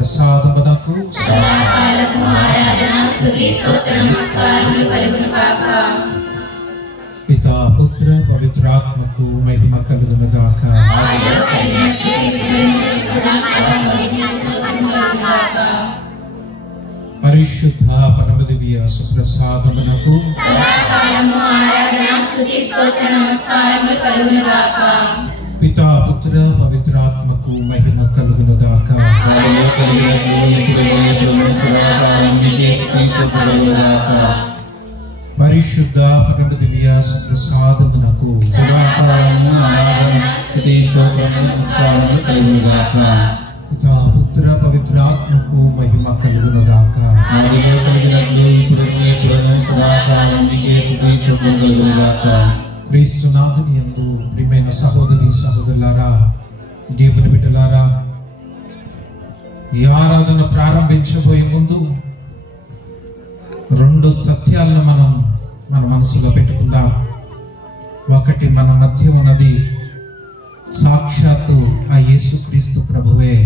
ప్రసాదమునకు సదాకాలము ఆరాధన స్తుతి స్తోత్ర నమస్కారములు కలుగును గాక. పితా పుత్ర పవిత్రాత్మకు మహిమ కలుగును గాక. ఆదిలో కలిగినట్లే ఇప్పుడు సదాకాలము స్తోత్రము కలుగును గాక. పరిశుద్ధ పరమ దివ్య సుప్రసాదమునకు సదాకాలము ఆరాధన స్తుతి స్తోత్ర నమస్కారములు కలుగును గాక. పితా పుత్ర పవిత్రాత్మకు మహిమ కలుగును గాక. ఆదిలో కలిగినట్లే ఇప్పుడు సదాకాలము స్తుతి కలుగును గాక. పరిశుద్ధ పరమ దివ్య సుప్రసాదమునకు సదాకాలము ఆరాధన స్తుతి స్తోత్ర నమస్కారములు కలుగును గాక. పితా పుత్ర పవిత్రాత్మకు మహిమ కలుగును గాక. ఆదిలో కలిగినట్లు ఇప్పుడు సదాకాలము స్తుతి స్తోత్రం కలుగును గాక. క్రీస్తునాథుని యందు ప్రియమైన సహోదరి సహోదరులారా, దేవుని బిడ్డలారా, ఈ ఆరాధన ప్రారంభించబోయే ముందు రెండు సత్యాలను మన మనసులో పెట్టుకుందాం. ఒకటి, మన మధ్య ఉన్నది సాక్షాత్తు ఆ యేసుక్రీస్తు ప్రభువే.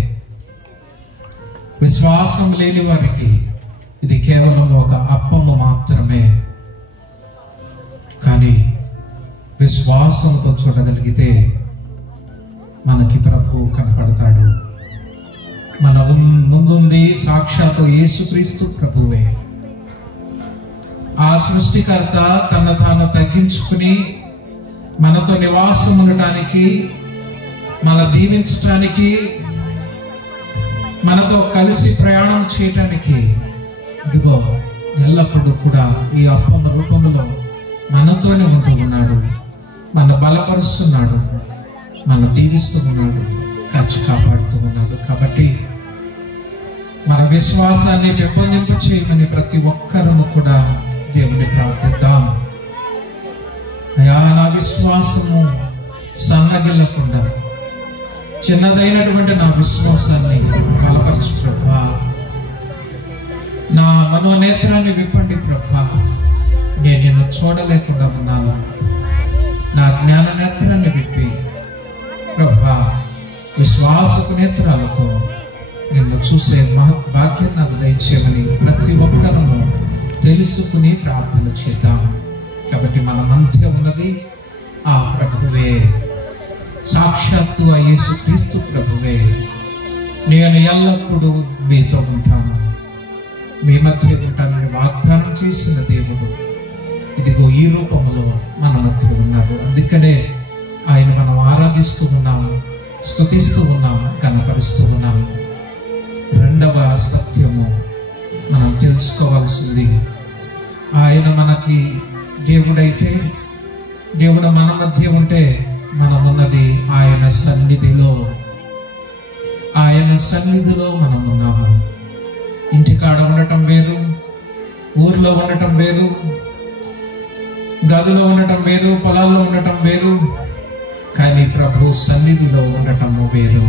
విశ్వాసం లేని వారికి ఇది కేవలం ఒక అప్పము మాత్రమే. కానీ విశ్వాసంతో చూడగలిగితే మనకి ప్రభు కనపడతాడు. మన ముందుంది సాక్షాత్తు యేసుక్రీస్తు ప్రభువే. ఆ సృష్టికర్త తన తాను తగ్గించుకుని మనతో నివాసం ఉండటానికి, మన దీవించటానికి, మనతో కలిసి ప్రయాణం చేయటానికి ఇదిగో ఎల్లప్పుడూ కూడా ఈ అప్పం రూపంలో మనతోనే ఉంటూ ఉన్నాడు. మన బలపరుస్తున్నాడు, మన దీవిస్తూ ఉన్నాడు, కాచి కాపాడుతూ ఉన్నాడు. కాబట్టి మన విశ్వాసాన్ని పెంపొందింపు చేయమని ప్రతి ఒక్కరూ కూడా దేవుని ప్రార్థిద్దాం. అయా, నా విశ్వాసము సన్నగిల్లకుండా చిన్నదైనటువంటి నా విశ్వాసాన్ని బలపరచు ప్రభా. నా మనోనేత్రాన్ని విప్పండి ప్రభా. నేను నిన్ను చూడలేకుండా ఉన్నాను. నా జ్ఞాన నేత్రాన్ని విప్పి ప్రభా, విశ్వాసపు నేత్రాలతో నిన్ను చూసే మహద్భాగ్యం నాకు దయచేయమని ప్రతి ఒక్కరూ తెలుసుకుని ప్రార్థన చేద్దాం. కాబట్టి మన మధ్య ఉన్నది ఆ ప్రభువే, సాక్షాత్తు ఆ యేసుక్రీస్తు ప్రభువే. నేను ఎల్లప్పుడూ మీతో ఉంటాను, మీ మధ్య ఉంటానని వాగ్దానం చేసిన దేవుడు ఇదిగో ఈ రూపంలో మన మధ్య ఉన్నాడు. అందుకనే ఆయన మనం ఆరాధిస్తూ ఉన్నాము, స్తుతిస్తూ ఉన్నాము, కనపరుస్తూ ఉన్నాము. రెండవ సత్యము మనం తెలుసుకోవాల్సింది, ఆయన మనకి దేవుడైతే, దేవుడు మన మధ్య ఉంటే మనం ఉన్నది ఆయన సన్నిధిలో. ఆయన సన్నిధిలో మనం ఉన్నాము. ఇంటికాడ ఉండటం వేరు, ఊర్లో ఉండటం వేరు, గదిలో ఉండటం వేరు, పొలాల్లో ఉండటం వేరు. కానీ ప్రభు సన్నిధిలో ఉండటము వేరు.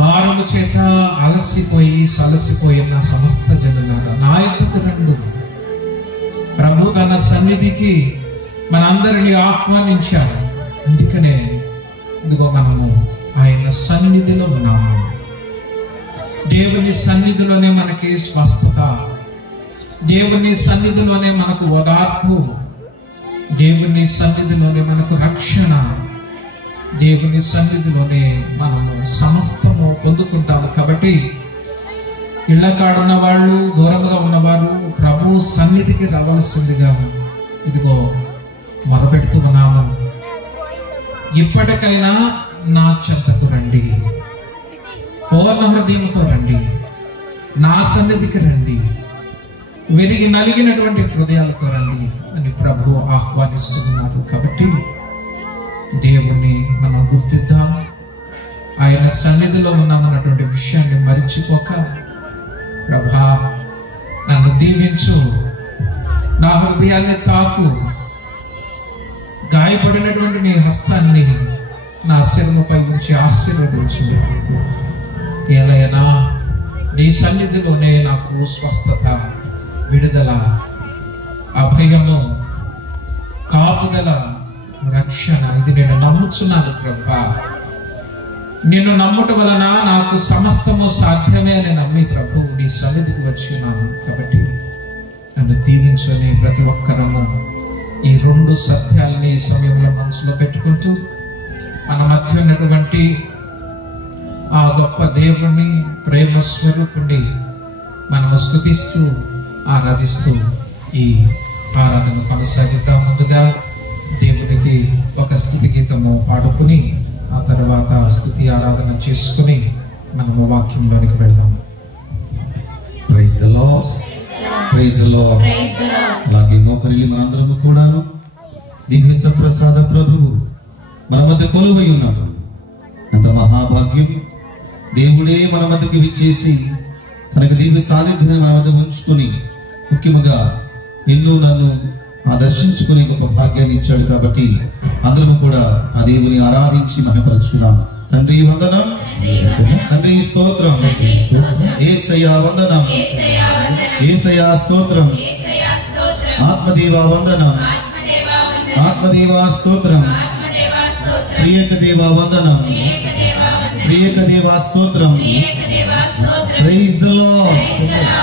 భారము చేత అలసిపోయి సలసిపోయిన సమస్త జనులారా నా యొద్దకు రండు. ప్రభు తన సన్నిధికి మనందరినీ ఆహ్వానించారు. అందుకనే ఇదిగో మనము ఆయన సన్నిధిలో ఉన్నాము. దేవుని సన్నిధిలోనే మనకి స్వస్థత, దేవుని సన్నిధిలోనే మనకు ఓదార్పు, దేవుని సన్నిధిలోనే మనకు రక్షణ, దేవుని సన్నిధిలోనే మనము సమస్తము పొందుకుంటాము. కాబట్టి ఇళ్ళకాడున్న వాళ్ళు, దూరంగా ఉన్నవారు ప్రభు సన్నిధికి రావాల్సిందిగా ఇదిగో మొరపెడుతూ ఉన్నాము. ఇప్పటికైనా నా చెంతకు రండి, పూర్ణ హృదయంతో రండి, నా సన్నిధికి రండి, విరిగి నలిగినటువంటి హృదయాలతో రండి అని ప్రభు ఆహ్వానిస్తున్నారు. కాబట్టి దేవుణ్ణి మనం గుర్తిద్దాం, ఆయన ఆయన సన్నిధిలో ఉన్నామన్నటువంటి విషయాన్ని మరిచిపోక, ప్రభా నన్ను దీవించు, నా హృదయాన్ని తాకు, గాయపడినటువంటి నీ హస్తాన్ని నా శిరముపై ఉంచి ఆశీర్వదించు. ఎలయనా నీ సన్నిధిలోనే నాకు స్వస్థత, విడుదల, అభయము, కాపుదల, రక్షణ, ఇది నేను నమ్ముచున్నాను ప్రభా. నిన్ను నమ్ముట వలన నాకు సమస్తము సాధ్యమే అని నమ్మి ప్రభు నీ సన్నిధికి వచ్చినాను. కాబట్టి నన్ను దీవించని ప్రతి ఒక్కరము ఈ రెండు సత్యాలని ఈ సమయంలో మనసులో పెట్టుకుంటూ, మన మధ్య ఉన్నటువంటి ఆ గొప్ప దేవుణ్ణి, ప్రేమ స్వరూపుణ్ణి మనము స్తుతిస్తూ ఆరాధిస్తూ ఈ ఆరాధన కొనసాగిద్దాం. ముందుగా దేవునికి ఒక స్తుతి గీతము పాడుకుని ఆ తర్వాత స్తుతి ఆరాధన చేసుకుని మనము వాక్యంలోనికి వెళ్దాం. Praise the lord, praise the lord. అలాగే మోకరిల్లి మనందరము కూడాను దివ్య సప్రసాద ప్రభువు మన మధ్య కొలువై ఉన్నాడు. ఎంత మహాభాగ్యం! దేవుడే మన మధ్యకి విచ్చేసి తనకు దివ్య సాన్నిధ్యాన్ని మన మధ్య ఉంచుకుని, ముఖ్యముగా నిన్ను నన్ను దర్శించుకునే గొప్ప భాగ్యాన్ని ఇచ్చాడు. కాబట్టి అందరము కూడా ఆ దేవుని ఆరాధించి మహిమపరచుకున్నాం. తండ్రి వందనం, తండ్రి స్తోత్రం, యేసయ్యా వందనం, యేసయ్యా స్తోత్రం, ఆత్మదేవా వందనం, ఆత్మదేవా స్తోత్రం, ప్రియక దేవా వందనం, ప్రియక దేవా స్తోత్రం. Praise the lord,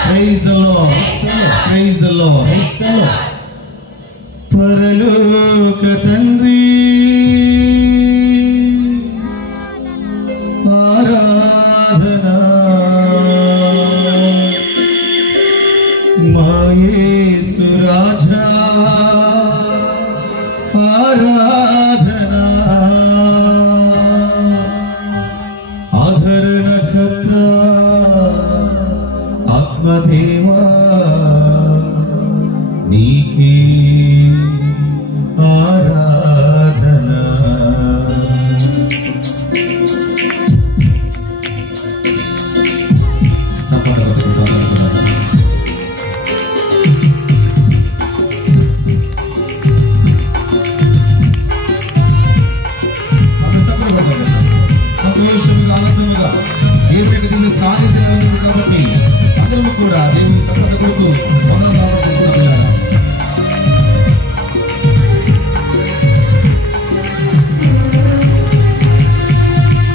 praise the lord, praise the lord. పరలోక తండ్రి ఆరాధనా, మా యేసు రాజా ఆరాధనా, ఆదరణకర్త ఆత్మదేవా నీకే ఆరాధనా. సంతోషముగా, ఆనందముగా దేవుని యొక్క దివ్య సాన్నిధ్యం కాబట్టి అందరము కూడా దేవుని చప్పట్లు కొడుతూ వందనాలు చేసుకుంటున్నారు.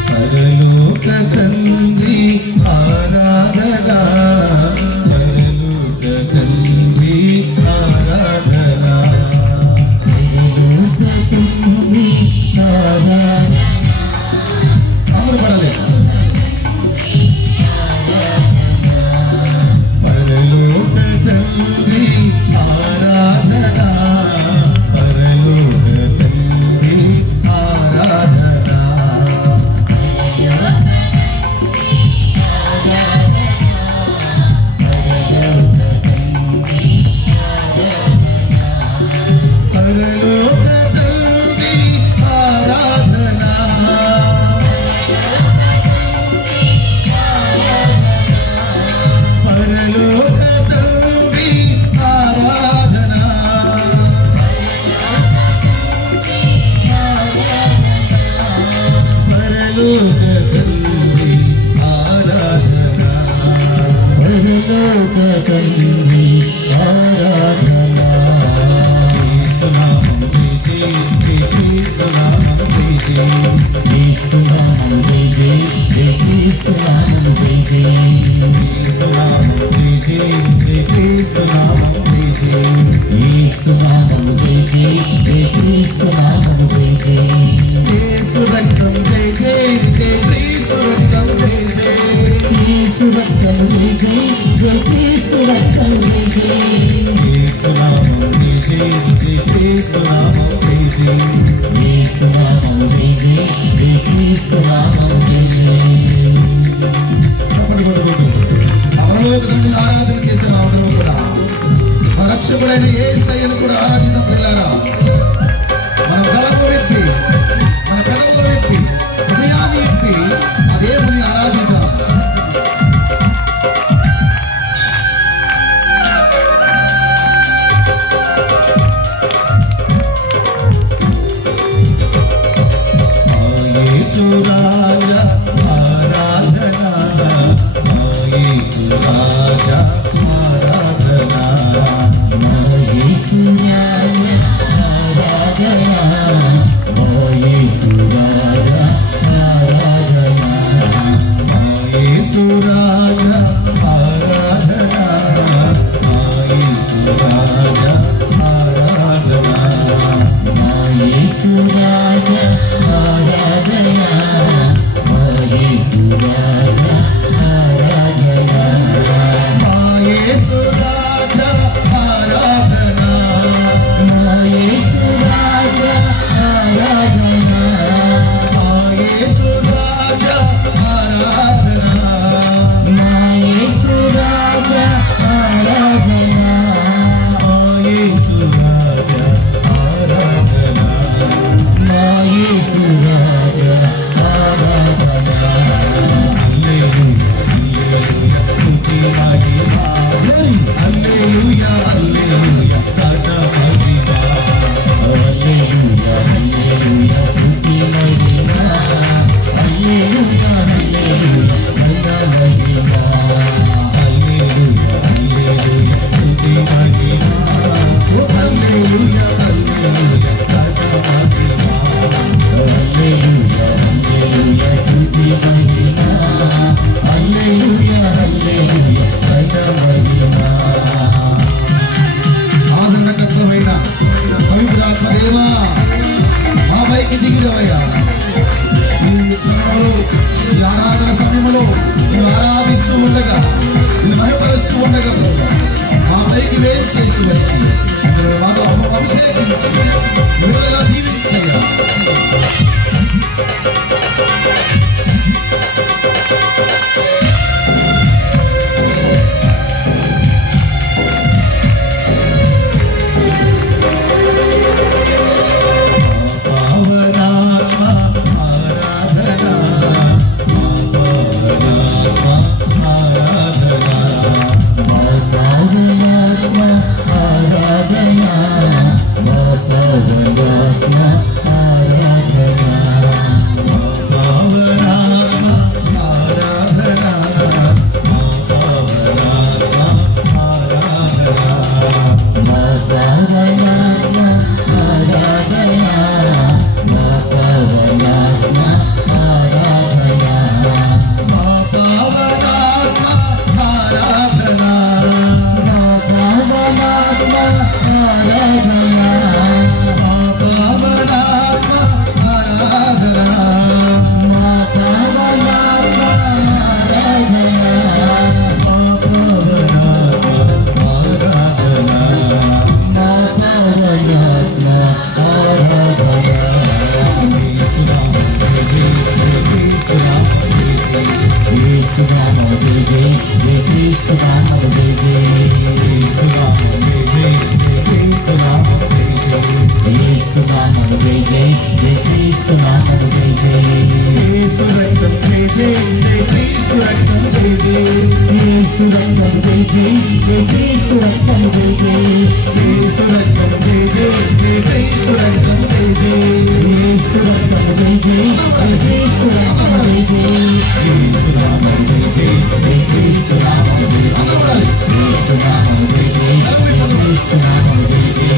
పరలోక తండ్రి ఆరాధనా, పరలోక తండ్రి ఆరాధనా, పరలోక తండ్రి ఆరాధనా. అందరూ పడాలి. పరలోక తండ్రి ఆరాధనా, పరలోక తండ్రి ఆరాధనా, పరలోక తండ్రి ఆరాధనా, పరలోక తండ్రి ఆరాధనా, పరలోక తండ్రి ఆరాధనా, పరలోక తండ్రి ఆరాధనా. యేసునామం జయ జయ, క్రీస్తునామం జయ జయ, యేసునామం జయ జయ, క్రీస్తునామం జయ జయ, యేసునామం జయ జయ, క్రీస్తునామం జయ జయ, యేసునామం జయ జయ, క్రీస్తునామం జయ జయ, యేసు రక్తం జయ జయ, క్రీస్తు రక్తం జయ జయ, యేసు రక్తం జయ జయ, క్రీస్తు రక్తం జయ జయ, యేసునామం జయ జయ, క్రీస్తునామం జయ జయ, యేసునామం జయ జయ, క్రీస్తునామం జయ జయ. ఆరాధన చేసిన అందరూ కూడా మా రక్షకుడైన యేసయ్యను కూడా ఆరాధించిన పిల్లారా, మన గళము విప్పి, మన పెదవులు విప్పి, హృదయాన్ని విప్పి ఆ రాజా ఆరాధనా మా యేసు రాజా ఆరాధనా మా యేసు రాజా ఆరాధనా మా యేసు రాజా ఆరాధనా మా యేసు రాజా ఆరాధనా మా యేసు రాజా ఆరాధనా మా యేసు రాజా ఆరాధనా మా యేసు రాజా ఆరాధనా మా యేసు రాజా ఆరాధనా మా యేసు రాజా ఆరాధనా మా యేసు రాజా ఆరాధనా మా యేసు రాజా ఆరాధనా మా యేసు రాజా ఆరాధనా హల్లెలూయా స్తుతి మహిమ హల్లెలూయా హల్లెలూయా ఘన మహిమ హల్లెలూయా హల్లెలూయా స్తుతి మహిమ హల్లెలూయా హల్లెలూయా ఘన మహిమ హల్లెలూయా హల్లెలూయా స్తుతి మహిమ హల్లెలూయా హల్లెలూయా ఘన మహిమ హల్లెలూయా హల్లెలూయా స్తుతి మహిమ హల్లెలూయా హల్లెలూయా ఘన మహిమ ఆదరణకర్తమైన పవిత్రాత్మ దేవా మా పైకి దిగిరవయ్యా ఈ సమయంలో ఈ ఆరాధన సమయంలో నువ్వు ఆరాధిస్తూ ఉండగా నువ్వు మహిమపరుస్తూ ఉండగా ప్రభువా, మా పైకి వేచి చేసి వచ్చి అందులో మాతో అభిషేకించి విడుదల దీవించయ్యా పావనాత్మ ఆరాధనా మా పావనాత్మ ఆరాధనా మా పావనాత్మ ఆరాధనా మా పావనాత్మ ఆరాధనా పావనాత్మ ఆరాధనా మా పావనాత్మ ఆరాధనా మా పావనాత్మ ఆరాధనా మా పావనాత్మ ఆరాధనా మా పావనాత్మ ఆరాధనా మా పావనాత్మ ఆరాధనా మా పావనాత్మ ఆరాధనా మా పావనాత్మ ఆరాధనా మా పావనాత్మ ఆరాధనా మా పావనాత్మ ఆరాధనా యేసు నామం జయ జయ జయ క్రీస్తు నామం జయ జయ యేసు నామం జయ జయ జయ క్రీస్తు నామం జయ జయ యేసు రక్తం జయ జయ జయ క్రీస్తు రక్తం జయ జయ యేసు రక్తం జయ జయ జయ క్రీస్తు రక్తం జయ జయ యేసు రక్తం జయ జయ జయ క్రీస్తు రక్తం జయ జయ యేసు రక్తం జయ జయ జయ క్రీస్తు రక్తం జయ జయ యేసు నామం జయ జయ జయ క్రీస్తు నామం జయ జయ యేసు నామం జయ జయ జయ క్రీస్తు నామం జయ జయ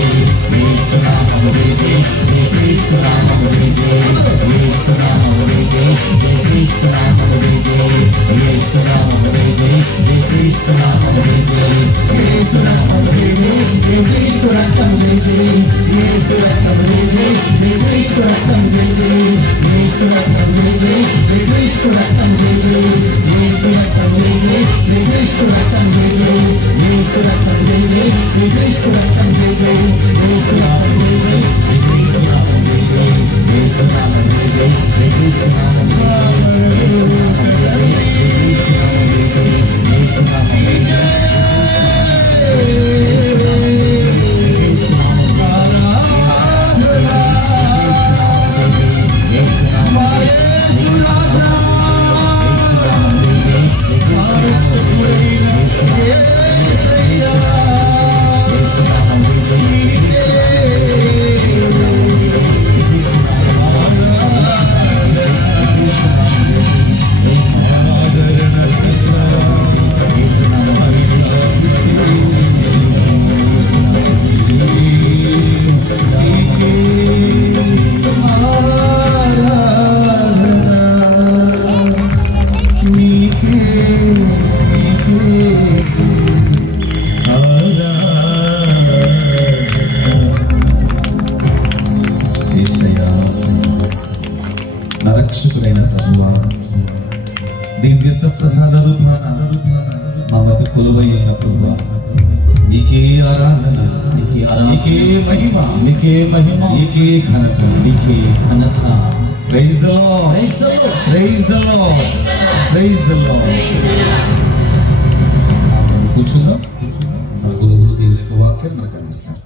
యేసు నామం జయ జయ జయ క్రీస్తు నామం జయ జయ యేసు నామం జయ జయ జయ క్రీస్తు నామం జయ జయ యేసు నామం జయ జయ జయ క్రీస్తు నామం జయ జయ యేసు నామం జయ జయ జయ క్రీస్తు రక్తం జయ జయ యేసు రక్తం జయ జయ జయ క్రీస్తు రక్తం జయ జయ యేసు రక్తం జయ జయ జయ క్రీస్తు రక్తం జయ జయ యేసు రక్తం జయ జయ జయ క్రీస్తు రక్తం జయ జయ యేసు రక్తం జయ జయ జయ క్రీస్తు రక్తం జయ జయ యేసు రక్తం జయ జయ జయ క్రీస్తు నామం జయ జయ యేసు నామం జయ జయ జయ క్రీస్తు నామం జయ జయ యేసు నామం జయ జయ Yeah. నా రక్షకుడైన ప్రభువా, దివ్య సప్రసాద రూపాన మా మధ్య కొలువై ఉన్న ప్రభువా, నీకే ఆరాధన, నీకే మహిమ, నీకే ఘనత. Praise the lord, praise the lord, praise the lord. కూర్చుందాం. మన గురువులు దేవుని యొక్క వాక్యాన్ని మనకు అందిస్తారు.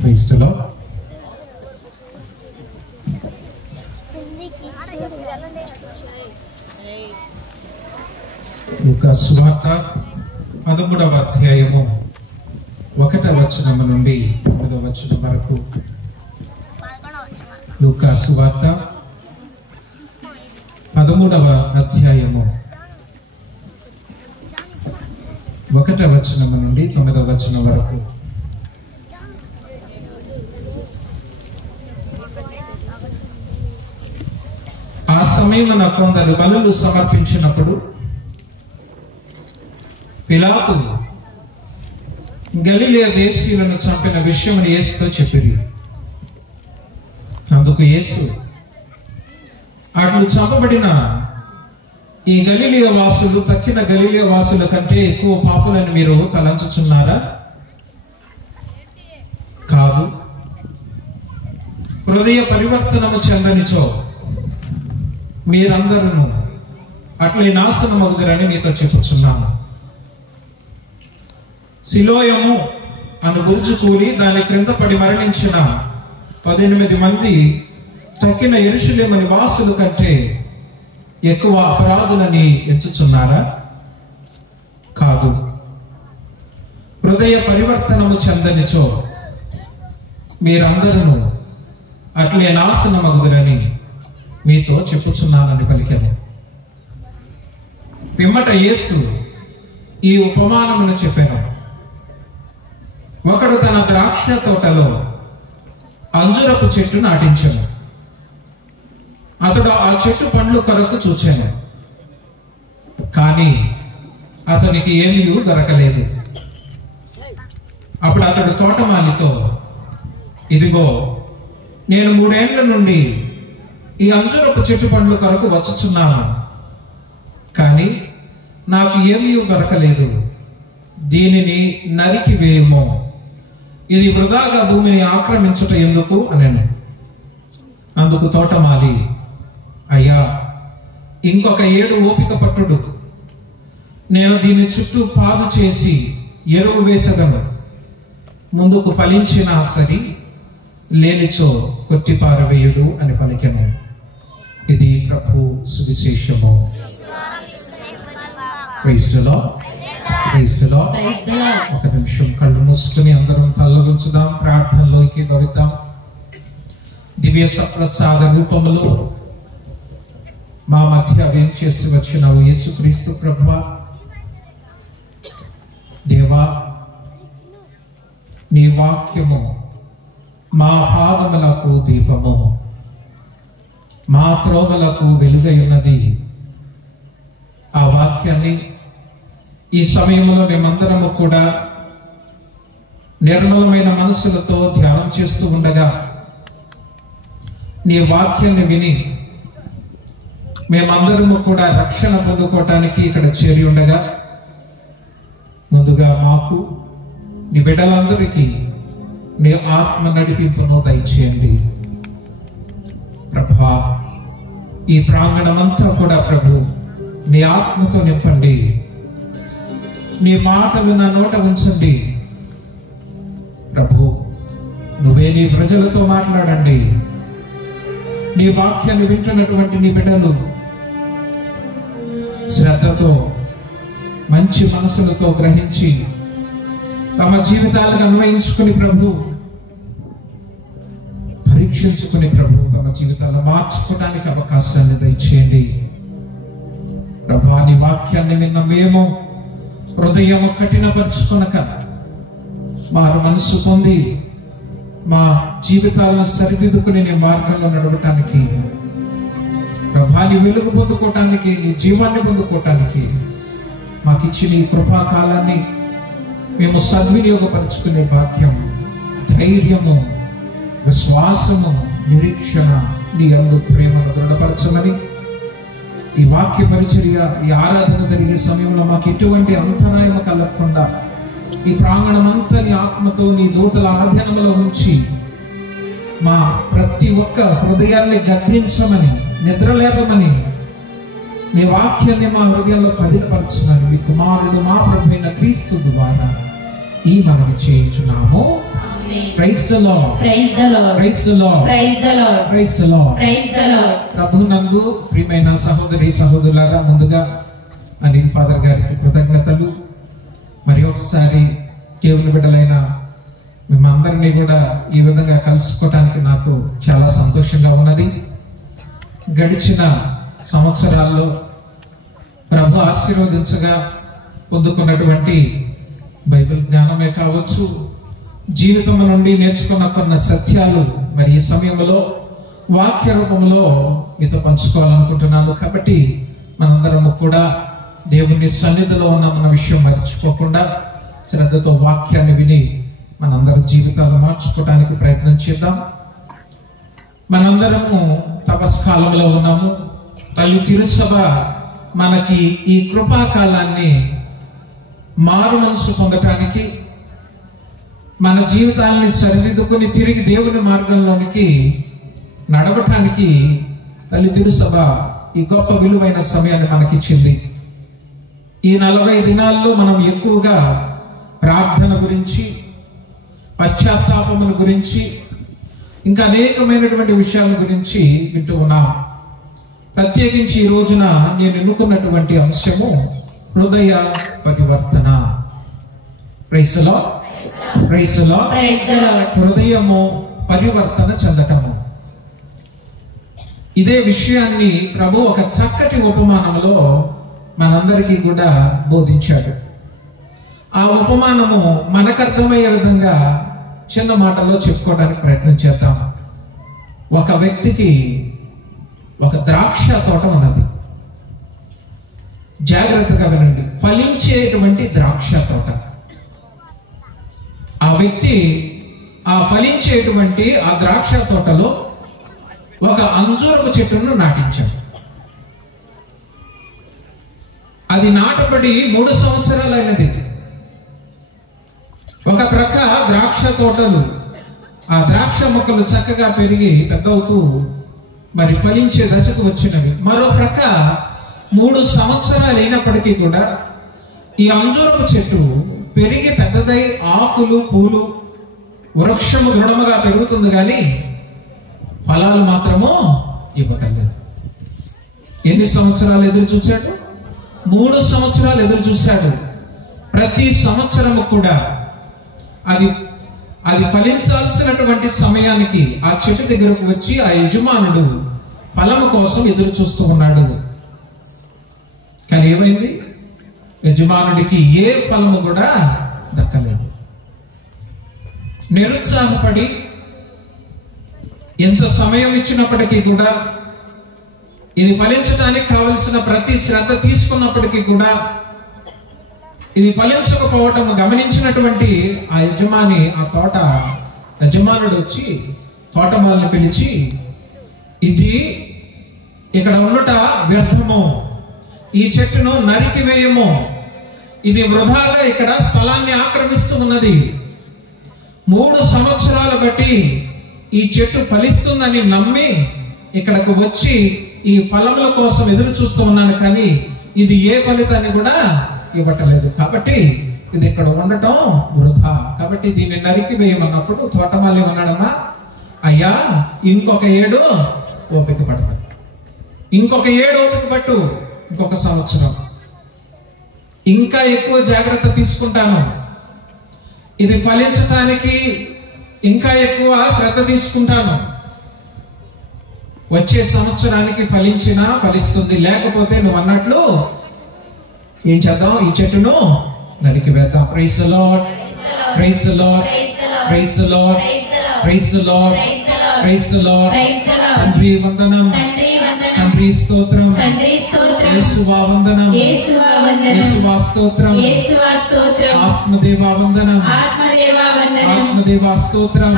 Praise the lord. లూకా సువార్త 13వ అధ్యాయము 1వ వచనము నుండి 9వ వచనం వరకు. లూకా సువార్త 13వ అధ్యాయము 1వ వచనము నుండి 9వ వచనం వరకు. ఆ సమయమున కొందరు బలులు సమర్పించినప్పుడు పిలాతు గలిలయ దేశీయులను చంపిన విషయమును యేసుతో చెప్పిరి. అందుకు యేసు, అట్లు చంపబడిన ఈ గలిలయ వాసులు తక్కిన గలిలయ వాసుల కంటే ఎక్కువ పాపులని మీరు తలంచుచున్నారా? కాదు, హృదయ పరివర్తనము చెందనిచో మీరందరూ అట్లే నాశనమగుదురని మీతో చెప్పుచున్నాను. సిలోయము అను బురుజు కూలి దాని క్రింద పడి మరణించిన 18 మంది తక్కిన యెరూషలేము నివాసుల కంటే ఎక్కువ అపరాధులని ఎంచుచున్నారా? కాదు, హృదయ పరివర్తనము చెందనిచో మీరందరూ అట్లే నాశనమగుదురని మీతో చెప్పుచున్నానని పలికెను. పిమ్మట యేసు ఈ ఉపమానమును చెప్పాను. ఒకడు తన ద్రాక్ష తోటలో అంజురపు చెట్టు నాటించెను. అతడు ఆ చెట్టు పండ్లు కొరకు చూచాను, కానీ అతనికి ఏమీ దొరకలేదు. అప్పుడు అతడు తోటమాలితో, ఇదిగో, నేను 3 ఏళ్ల నుండి ఈ అంజురపు చెట్టు పండ్లు కొరకు వచ్చుచున్నాను, కానీ నాకు ఏమీ దొరకలేదు. దీనిని నరికి వేయము, ఇది వృధాగా భూమిని ఆక్రమించుట ఎందుకు అనెను. అందుకు తోటమాలి, అయ్యా, ఇంకొక 7 ఓపిక పట్టుడు, నేను దీని చుట్టూ పాదు చేసి ఎరువు వేసెదను. ముందుకు ఫలించినా సరి, లేనిచో కొట్టిపారవేయుడు అని పలికెను. ఇది ప్రభు సువిశేషము. Praise the lord, praise the lord. ఒక నిమిషం కళ్ళు మూసుకుని అందరం తలవంచుదాం, ప్రార్థనలోకి దొరుకుతాం. దివ్య సప్రసాద రూపములో మా మధ్య వేంచేసి వచ్చిన యేసుక్రీస్తు ప్రభువా, దేవా, నీ వాక్యము మా పాదములకు దీపము, మా త్రోవలకు వెలుగై ఉన్నది. ఆ వాక్యాన్ని ఈ సమయంలో మేమందరము కూడా నిర్మలమైన మనసులతో ధ్యానం చేస్తూ ఉండగా, నీ వాక్యాన్ని విని మేమందరము కూడా రక్షణ పొందుకోవటానికి ఇక్కడ చేరి ఉండగా, ముందుగా మాకు, నీ బిడ్డలందరికీ నీ ఆత్మ నడిపింపును దయచేయండి ప్రభా. ఈ ప్రాంగణమంతా కూడా ప్రభు నీ ఆత్మతో నింపండి. నీ మాటలు నా నోట ఉంచండి ప్రభు. నువ్వే నీ ప్రజలతో మాట్లాడండి. నీ వాక్యాన్ని వింటున్నటువంటి నీ బిడ్డలు శ్రద్ధతో, మంచి మనసులతో గ్రహించి తమ జీవితాలను అన్వయించుకుని ప్రభు, పరీక్షించుకుని ప్రభు, తమ జీవితాలను మార్చుకోవడానికి అవకాశాన్ని దయచేయండి ప్రభా. నీ వాక్యాన్ని విన్న మేము హృదయం కఠినపరుచుకొనక మారు మనసు పొంది మా జీవితాలను సరిదిద్దుకుని నీ మార్గంలో నడవటానికి ప్రభా, నీ వెలుగు పొందుకోవటానికి, నీ జీవాన్ని పొందుకోవటానికి మాకిచ్చిన ఈ కృపాకాలాన్ని మేము సద్వినియోగపరుచుకునే భాగ్యం, ధైర్యము, విశ్వాసము, నిరీక్షణ, నీ యందు ప్రేమను దృఢపరచమని, ఈ వాక్య పరిచర్య, ఈ ఆరాధన జరిగే సమయంలో మాకు ఎటువంటి అంతరాయం కలగకుండా ఈ ప్రాంగణం అంతా నీ ఆత్మతో, నీ దూతల ఆధీనంలో ఉంచి మా ప్రతి ఒక్క హృదయాన్ని గద్దించమని, నిద్రలేపమని, నీ వాక్యాన్ని మా హృదయంలో పదిలపరచమని మీ కుమారుడు మా ప్రభువైన క్రీస్తు ద్వారా ఈ మనవి చేయించున్నాము. Praise the lord, praise the lord, praise the lord, praise the lord, praise the lord, praise the lord. ప్రభునందు ప్రియమైన సహోదరి సహోదరులారా, ముందుగా అనిల్ ఫాదర్ గారికి కృతజ్ఞతలు. మరి ఒకసారి కేవలం బిడ్డలైన మేమందరినీ కూడా ఈ విధంగా కలుసుకోవటానికి నాకు చాలా సంతోషంగా ఉన్నది. గడిచిన సంవత్సరాల్లో ప్రభు ఆశీర్వదించగా పొందుకున్నటువంటి బైబిల్ జ్ఞానమే కావచ్చు, జీవితం నుండి నేర్చుకున్న కొన్ని సత్యాలు మరి ఈ సమయంలో వాక్య రూపంలో మీతో పంచుకోవాలనుకుంటున్నాను. కాబట్టి మనందరము కూడా దేవుని సన్నిధిలో ఉన్నామన్న విషయం మర్చిపోకుండా శ్రద్ధతో వాక్యాన్ని విని మనందరి జీవితాలు మార్చుకోవడానికి ప్రయత్నం చేద్దాం. మనందరము తపస్కాలంలో ఉన్నాము. తల్లి తిరుసభ మనకి ఈ కృపాకాలాన్ని మారు మనసు పొందటానికి, మన జీవితాన్ని సరిదిద్దుకుని తిరిగి దేవుని మార్గంలోనికి నడవటానికి తల్లి తిరుసభ ఈ గొప్ప విలువైన సమయాన్ని మనకిచ్చింది. ఈ 40 దినాల్లో మనం ఎక్కువగా ప్రార్థన గురించి, పశ్చాత్తాపముల గురించి, ఇంకా అనేకమైనటువంటి విషయాల గురించి వింటూ ఉన్నాం. ప్రత్యేకించి ఈ రోజున నేను ఎన్నుకున్నటువంటి అంశము హృదయ పరివర్తన. Praise the lord, praise the lord, praise the lord. హృదయము పరివర్తన చెందటము. ఇదే విషయాన్ని ప్రభు ఒక చక్కటి ఉపమానంలో మనందరికీ కూడా బోధించాడు. ఆ ఉపమానము మనకు అర్థమయ్యే విధంగా చిన్న మాటల్లో చెప్పుకోవడానికి ప్రయత్నం చేద్దాం. ఒక వ్యక్తికి ఒక ద్రాక్ష తోట ఉన్నది. జాగ్రత్తగా వినండి, ఫలించేటువంటి ద్రాక్ష తోట. ఆ వ్యక్తి ఆ ఫలించేటువంటి ఆ ద్రాక్ష తోటలో ఒక అంజూరపు చెట్టును నాటించాడు. అది నాటబడి 3 సంవత్సరాలైనది. ఒక ప్రక్క ద్రాక్ష తోటలు, ఆ ద్రాక్ష మొక్కలు చక్కగా పెరిగి పెద్దవుతూ మరి ఫలించే దశకు వచ్చినవి. మరో ప్రక్క 3 సంవత్సరాలు అయినప్పటికీ కూడా ఈ అంజూరపు చెట్టు పెరిగి పెద్దదై ఆకులు పూలు వృక్షము దృఢముగా పెరుగుతుంది, కానీ ఫలాలు మాత్రము ఇవ్వటం లేదు. ఎన్ని సంవత్సరాలు ఎదురు చూశాడు? 3 సంవత్సరాలు ఎదురు చూశాడు. ప్రతి సంవత్సరము కూడా అది ఫలించాల్సినటువంటి సమయానికి ఆ చెట్టు దగ్గరకు వచ్చి ఆ యజమానుడు ఫలము కోసం ఎదురు చూస్తూ ఉన్నాడు. కానీ ఏమైంది? యజమానుడికి ఏ ఫలము కూడా దక్కలేదు. నిరుత్సాహపడి ఎంత సమయం ఇచ్చినప్పటికీ కూడా, ఇది ఫలించడానికి కావలసిన ప్రతి శ్రద్ధ తీసుకున్నప్పటికీ కూడా ఇది ఫలించకపోవటం గమనించినటువంటి ఆ యజమాని, ఆ తోట యజమానుడు వచ్చి తోటమాలిని పిలిచి, ఇది ఇక్కడ ఉన్నట వ్యర్థము, ఈ చెట్టును నరికివేయము, ఇది వృధాగా ఇక్కడ స్థలాన్ని ఆక్రమిస్తూ ఉన్నది. 3 సంవత్సరాలు బట్టి ఈ చెట్టు ఫలిస్తుందని నమ్మి ఇక్కడకు వచ్చి ఈ ఫలముల కోసం ఎదురు చూస్తూ ఉన్నాను, కానీ ఇది ఏ ఫలితాన్ని కూడా ఇవ్వటలేదు. కాబట్టి ఇది ఇక్కడ ఉండటం వృధా. కాబట్టి దీన్ని నరికి వేయమన్నప్పుడు తోటమాలి ఉన్నాడమ్మా, అయ్యా ఇంకొక 7 ఓపిక పడతా, ఇంకొక 7 ఓపిక పట్టు, ఇంకొక సంవత్సరం ఇంకా ఎక్కువ జాగ్రత్త తీసుకుంటాను, ఇది ఫలించటానికి ఇంకా ఎక్కువ శ్రద్ధ తీసుకుంటాను, వచ్చే సంవత్సరానికి ఫలించినా ఫలిస్తుంది, లేకపోతే నువ్వు అన్నట్లు ఏం చేద్దాం, ఈ చెట్టును నరికి వేద్దాం. Praise the lord, praise the lord, praise the lord, praise the lord, praise the lord. తండ్రి వందనం, తండ్రి స్తోత్రం, యేసువా వందనం, యేసువా స్తోత్రం, ఆత్మదేవా వందనం, ఆత్మదేవా స్తోత్రం,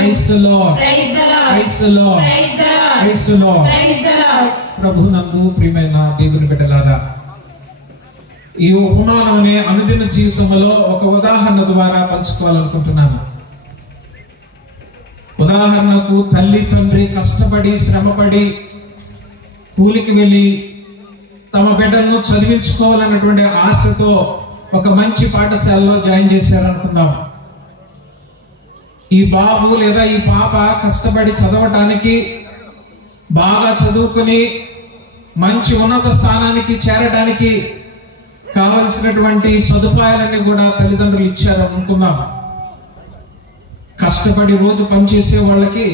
Praise the Lord. Praise the Lord. Praise the Lord. Praise the Lord. Praise the Lord. Praise the Lord. ప్రభునందు ప్రియమైన దేవుని బిడ్డలారా, ఈ ఉపమానం అనే అనుదిన జీవితంలో ఒక ఉదాహరణ ద్వారా పంచుకోవాలనుకుంటున్నాను. ఉదాహరణకు తల్లి తండ్రి కష్టపడి శ్రమపడి కూలికి వెళ్ళి తమ బిడ్డను చదివించుకోవాలన్నటువంటి ఆశతో ఒక మంచి పాఠశాలలో జాయిన్ చేశారనుకుందాం. ఈ బాబు లేదా ఈ పాప కష్టపడి చదవటానికి, బాగా చదువుకుని మంచి ఉన్నత స్థానానికి చేరడానికి కావలసినటువంటి సదుపాయాలన్నీ కూడా తల్లిదండ్రులు ఇచ్చారు అనుకుందాం. కష్టపడి రోజు పనిచేసే వాళ్ళకి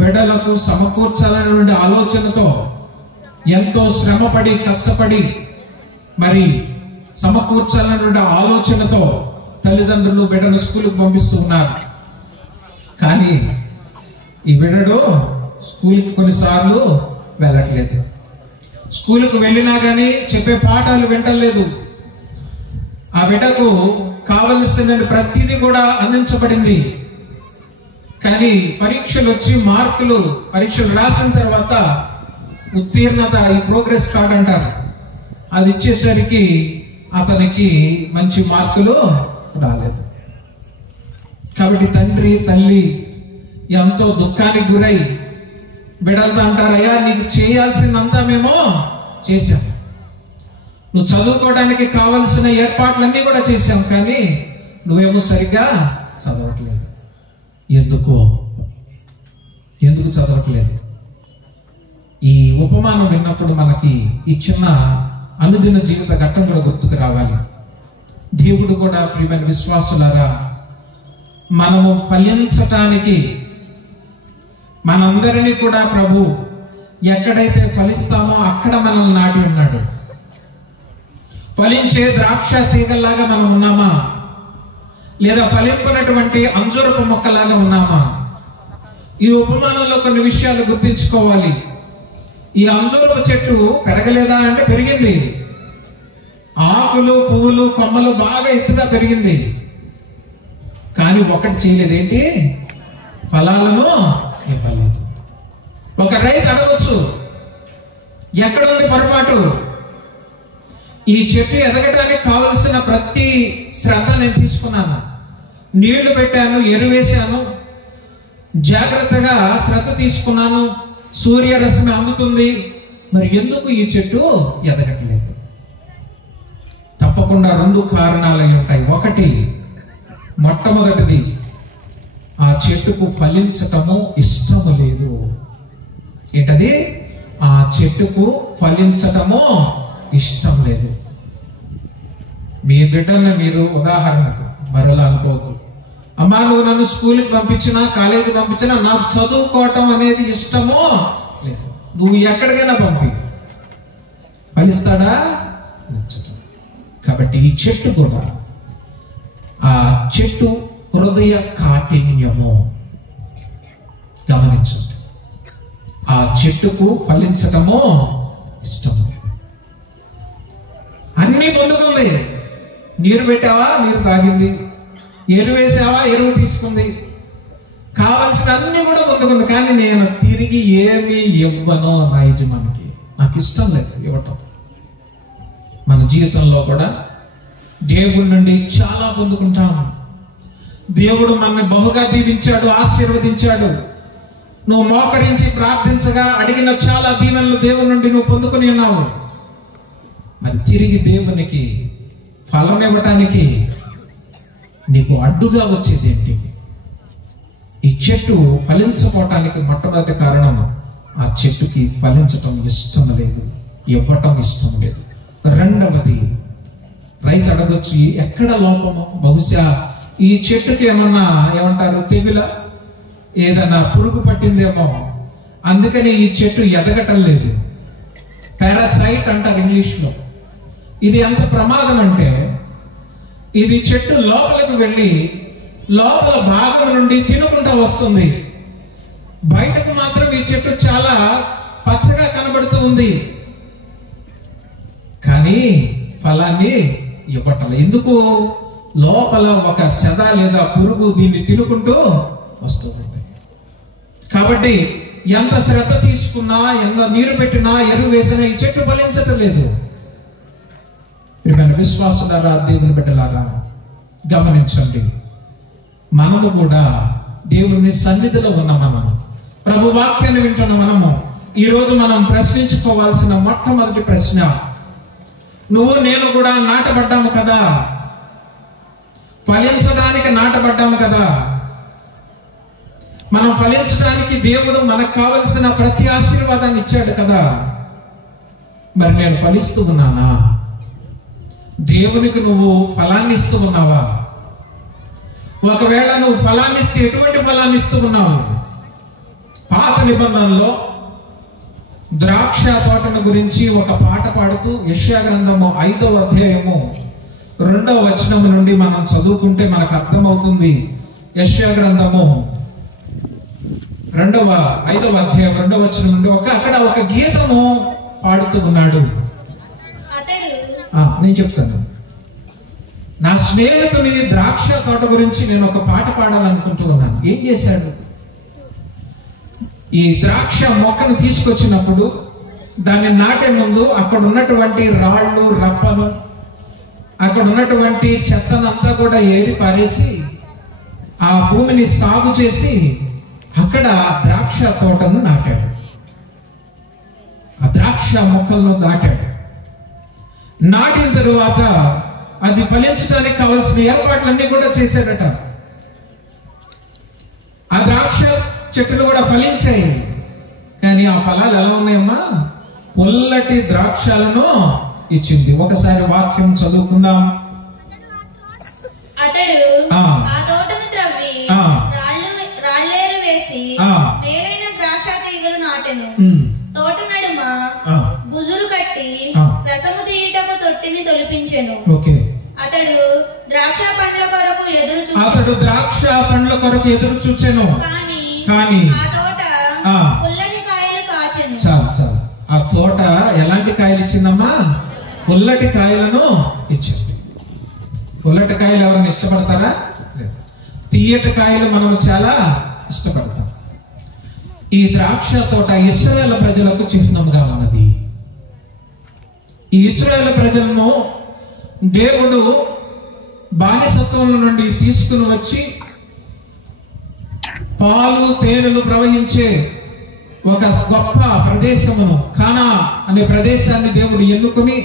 బిడ్డలకు సమకూర్చాలనేటువంటి ఆలోచనతో ఎంతో శ్రమపడి కష్టపడి మరి సమకూర్చాలనేటువంటి ఆలోచనతో తల్లిదండ్రులు బిడ్డను స్కూల్కి పంపిస్తూ ఉన్నారు. కానీ ఈ బిడ్డడు స్కూల్కి కొన్నిసార్లు వెళ్ళట్లేదు. స్కూల్కి వెళ్ళినా కానీ చెప్పే పాఠాలు వింటలేదు. ఆ బిడ్డకు కావలసిన ప్రతిదీ కూడా అందించబడింది. కానీ పరీక్షలు వచ్చి మార్కులు పరీక్షలు రాసిన తర్వాత ఉత్తీర్ణత, ఈ ప్రోగ్రెస్ కార్డ్ అంటారు, అది ఇచ్చేసరికి అతనికి మంచి మార్కులు రాలేదు. కాబట్టి తండ్రి తల్లి ఎంతో దుఃఖానికి గురై బిడ్డలతో అంటారు, అయ్యా నీకు చేయాల్సిందంతా మేము చేశాం, నువ్వు చదువుకోవడానికి కావలసిన ఏర్పాట్లన్నీ కూడా చేశాం, కానీ నువ్వేమో సరిగ్గా చదవట్లేదు. ఎందుకు చదవట్లేదు? ఈ ఉపమానం విన్నప్పుడు మనకి ఈ చిన్న అనుదిన జీవిత ఘట్టం కూడా గుర్తుకు రావాలి. దేవుడు కూడా ప్రియమైన విశ్వాసులారా, మనము ఫలించటానికి మనందరినీ కూడా ప్రభు ఎక్కడైతే ఫలిస్తామో అక్కడ మనల్ని నాటి ఉన్నాడు. ఫలించే ద్రాక్ష తీగల్లాగా మనం ఉన్నామా, లేదా ఫలింపనటువంటి అంజూరపు మొక్కలాగా ఉన్నామా? ఈ ఉపమానంలో కొన్ని విషయాలు గుర్తించుకోవాలి. ఈ అంజూరపు చెట్టు పెరగలేదా అంటే పెరిగింది. ఆకులు పువ్వులు కొమ్మలు బాగా ఎత్తుగా పెరిగింది. కానీ ఒకటి చేయలేదేంటి? ఫలాలను ఇవ్వలేదు. ఒక రైతు అడగవచ్చు, ఎక్కడుంది పొరపాటు? ఈ చెట్టు ఎదగడానికి కావలసిన ప్రతి శ్రద్ధ నేను తీసుకున్నాను, నీళ్లు పెట్టాను, ఎరువేశాను, జాగ్రత్తగా శ్రద్ధ తీసుకున్నాను, సూర్యరశ్మి అందుతుంది, మరి ఎందుకు ఈ చెట్టు ఎదగట్లేదు? తప్పకుండా రెండు కారణాలు అయి ఉంటాయి. ఒకటి, మొట్టమొదటిది, ఆ చెట్టుకు ఫలించటము ఇష్టము లేదు. ఏంటది? ఆ చెట్టుకు ఫలించటము ఇష్టం లేదు. మీ బిడ్డను మీరు ఉదాహరణకు మరోలా అనుకోవద్దు. అమ్మా నువ్వు నన్ను స్కూల్కి పంపించినా కాలేజీ పంపించినా నాకు చదువుకోవటం అనేది ఇష్టమో లేదు. నువ్వు ఎక్కడికైనా పంపి, ఫలిస్తాడా? కాబట్టి ఈ చెట్టు కూడా, ఆ చెట్టు హృదయ కాఠిన్యము గమనించండి. ఆ చెట్టుకు ఫలించటము ఇష్టం లేదు. అన్ని పొందుకుంది. నీరు పెట్టావా, నీరు తాగింది. ఎరువు వేసావా, ఎరువు తీసుకుంది. కావలసిన అన్ని కూడా పొందుకుంది. కానీ నేను తిరిగి ఏమి ఇవ్వను నా యజమానికి, నాకు ఇష్టం లేదు ఇవ్వటం. మన జీవితంలో కూడా దేవుడి నుండి చాలా పొందుకుంటాము. దేవుడు మనల్ని బహుగా దీవించాడు, ఆశీర్వదించాడు. నువ్వు మోకరించి ప్రార్థించగా అడిగిన చాలా దీవెనలు దేవుడి నుండి నువ్వు పొందుకుని ఉన్నావు. మరి తిరిగి దేవునికి ఫలం ఇవ్వటానికి నీకు అడ్డుగా వచ్చేది ఏంటి? ఈ చెట్టు ఫలించపోవటానికి మొట్టమొదటి కారణం, ఆ చెట్టుకి ఫలించటం ఇష్టం లేదు, ఇవ్వటం ఇష్టం లేదు. రెండవది, రైతు అడగొచ్చు, ఎక్కడ లోపము? బహుశా ఈ చెట్టుకి ఏమంటారు, తెగుల, ఏదన్నా పురుగు పట్టిందేమో, అందుకని ఈ చెట్టు ఎదగటం లేదు. పారాసైట్ అంటారు ఇంగ్లీష్లో. ఇది ఎంత ప్రమాదం అంటే, ఇది చెట్టు లోపలికి వెళ్ళి లోపల భాగం నుండి తినుకుంటా వస్తుంది. బయటకు మాత్రం ఈ చెట్టు చాలా పచ్చగా కనబడుతూ ఉంది, కానీ ఫలాన్ని ఇవ్వటం. ఎందుకు? లోపల ఒక చెద లేదా పురుగు దీన్ని తినుకుంటూ వస్తూ ఉంది. కాబట్టి ఎంత శ్రద్ధ తీసుకున్నా, ఎంత నీరు పెట్టినా, ఎరువు వేసినా ఈ చెట్టు ఫలించటం లేదు. ప్రియమైన విశ్వాసులారా, దేవుని బిడ్డలారా, గమనించండి. మనము కూడా దేవుని సన్నిధిలో ఉన్న మనము, ప్రభు వాక్యాన్ని వింటున్న మనము ఈరోజు మనం ప్రశ్నించుకోవాల్సిన మొట్టమొదటి ప్రశ్న, నువ్వు నేను కూడా నాటబడ్డాము కదా, ఫలించడానికి నాటబడ్డాము కదా. మనం ఫలించడానికి దేవుడు మనకు కావలసిన ప్రతి ఆశీర్వాదాన్ని ఇచ్చాడు కదా. మరి నేను ఫలిస్తూ ఉన్నానా? దేవునికి నువ్వు ఫలాన్ని ఇస్తూ ఉన్నావా? ఒకవేళ నువ్వు ఫలాన్ని ఇస్తే ఎటువంటి ఫలాన్ని ఇస్తూ ఉన్నావు? పాత నిబంధనలో ద్రాక్ష తోటను గురించి ఒక పాట పాడుతూ యెషయా గ్రంథము 5వ అధ్యాయము 2వ వచనం నుండి మనం చదువుకుంటే మనకు అర్థమవుతుంది. యెషయా గ్రంథము 5వ అధ్యాయం 2వ వచనం నుండి అక్కడ ఒక గీతము పాడుతూ ఉన్నాడు. నేను చెప్తాను. నా స్నేహితుని ద్రాక్ష తోట గురించి నేను ఒక పాట పాడాలనుకుంటూ ఉన్నాను. ఏం చేశాడు? ఈ ద్రాక్ష మొక్కను తీసుకొచ్చినప్పుడు దాన్ని నాటే ముందు అక్కడ ఉన్నటువంటి రాళ్ళు, రప్పలు, అక్కడ ఉన్నటువంటి చెత్తనంతా కూడా ఏరి పారేసి ఆ భూమిని సాగు చేసి అక్కడ ద్రాక్ష తోటను నాటాడు. ఆ ద్రాక్ష మొక్కలను నాటాడు. నాటిన తరువాత అది ఫలించడానికి కావలసిన ఏర్పాట్లన్నీ కూడా చేశాడట. ఆ ద్రాక్ష చెట్లు కూడా ఫలించాయి. కానీ ఆ ఫలాలు ఎలా ఉన్నాయమ్మా? పొల్లటి ద్రాక్షలను ఇచ్చింది. ఒకసారి వాక్యం చదువుకుందాం. అతడు ఆ తోటను త్రవ్వి రాళ్ళేరు వేసి మేలైన ద్రాక్ష తీగలు నాటెను. తోట నడుమ బుజులు కట్టి రసము తీయటకు తొట్టిని తొలిపించెను. అతడు ద్రాక్ష పండ్ల కొరకు ఎదురు చూచెను. కానీ ఆ తోట పుల్లటి కాయలు కాచెను. చాలు. ఆ తోట ఎలాంటి కాయలు ఇచ్చిందమ్మా? పుల్లటి కాయలను ఇచ్చింది. పుల్లటి కాయలు ఎవరైనా ఇష్టపడతారా? తీయటి కాయలు మనం చాలా ఇష్టపడతాం. ఈ ద్రాక్ష తోట ఇశ్రాయేలు ప్రజలకు చిహ్నంగా ఉన్నది. ఈ ఇశ్రాయేలు ప్రజలను దేవుడు బానిసత్వం నుండి తీసుకుని వచ్చి పాలు తేనెలు ప్రవహించే ఒక గొప్ప ప్రదేశమును, కానా అనే ప్రదేశాన్ని దేవుడు ఎన్నుకుని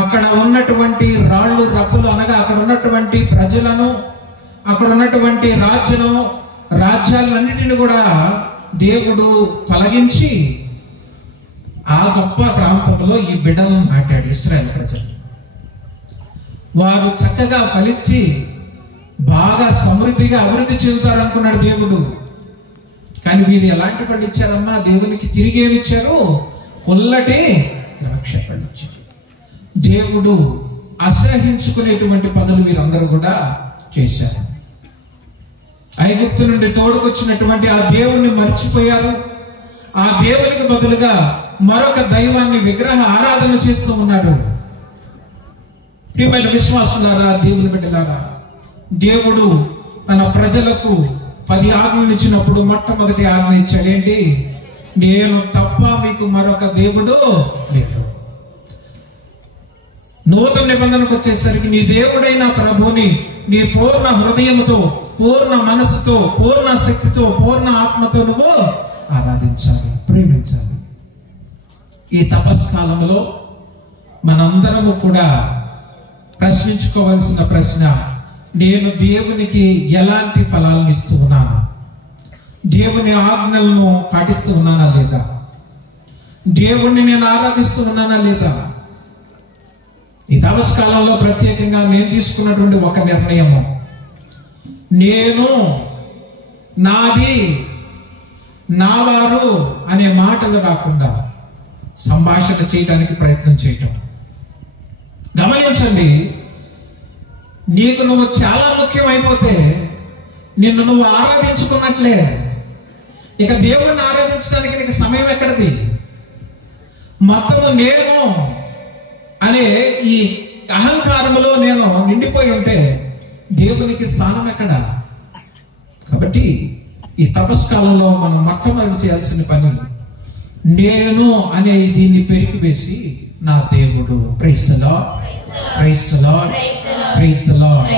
అక్కడ ఉన్నటువంటి రాళ్ళు, రప్పులు అనగా అక్కడ ఉన్నటువంటి ప్రజలను, అక్కడ ఉన్నటువంటి రాజ్యాలన్నిటిని కూడా దేవుడు తొలగించి ఆ గొప్ప ప్రాంతంలో ఈ బిడ్డలను నాటాడు. ఇశ్రాయేలు ప్రజలు వారు చక్కగా ఫలించి బాగా సమృద్ధిగా అభివృద్ధి చెందుతారు అనుకున్నాడు దేవుడు. కానీ వీరు ఎలాంటి పళ్ళు ఇచ్చారమ్మా? దేవునికి తిరిగి ఏమి ఇచ్చారు? పుల్లటి ద్రాక్ష పళ్ళు ఇచ్చారు. దేవుడు అసహించుకునేటువంటి పనులు వీరందరూ కూడా చేశారు. ఐగుప్తు నుండి తోడుకొచ్చినటువంటి ఆ దేవుణ్ణి మర్చిపోయారు. ఆ దేవునికి బదులుగా మరొక దైవాన్ని, విగ్రహ ఆరాధన చేస్తూ ఉన్నారు. ప్రియమైన విశ్వాసులారా, దేవుని బిడ్డలారా, దేవుడు తన ప్రజలకు 10 ఆజ్ఞలు ఇచ్చినప్పుడు మొట్టమొదటి ఆజ్ఞ ఇచ్చాడు. ఏంటి? నేను తప్ప మీకు మరొక దేవుడు లేదు. నూతన నిబంధనకు వచ్చేసరికి నీ దేవుడైన ప్రభుని నీ పూర్ణ హృదయంతో, పూర్ణ మనసుతో, పూర్ణ శక్తితో, పూర్ణ ఆత్మతో నువ్వు ఆరాధించాలి, ప్రేమించాలి. ఈ తపస్కాలంలో మనందరము కూడా ప్రశ్నించుకోవాల్సిన ప్రశ్న, నేను దేవునికి ఎలాంటి ఫలాలను ఇస్తూ ఉన్నాను? దేవుని ఆజ్ఞలను పాటిస్తూ ఉన్నానా లేదా? దేవుణ్ణి నేను ఆరాధిస్తూ ఉన్నానా లేదా? ఈ తపస్కాలంలో ప్రత్యేకంగా నేను తీసుకున్నటువంటి ఒక నిర్ణయము, నేను, నాది, నా వారు అనే మాటలు రాకుండా సంభాషణ చేయడానికి ప్రయత్నం చేయటం. గమనించండి, నీకు నువ్వు చాలా ముఖ్యమైపోతే నిన్ను నువ్వు ఆరాధించుకున్నట్లే. ఇక దేవుణ్ణి ఆరాధించడానికి నీకు సమయం ఎక్కడిది? మొత్తము నేను అనే ఈ అహంకారములో నేను నిండిపోయి ఉంటే దేవునికి స్థానం ఎక్కడ? కాబట్టి ఈ తపస్కాలంలో మనం మొట్టమొదటి చేయాల్సిన పని, నేను అనే దీన్ని పెరికి వేసి నా దేవుడు, praise the lord, praise the lord, praise the lord.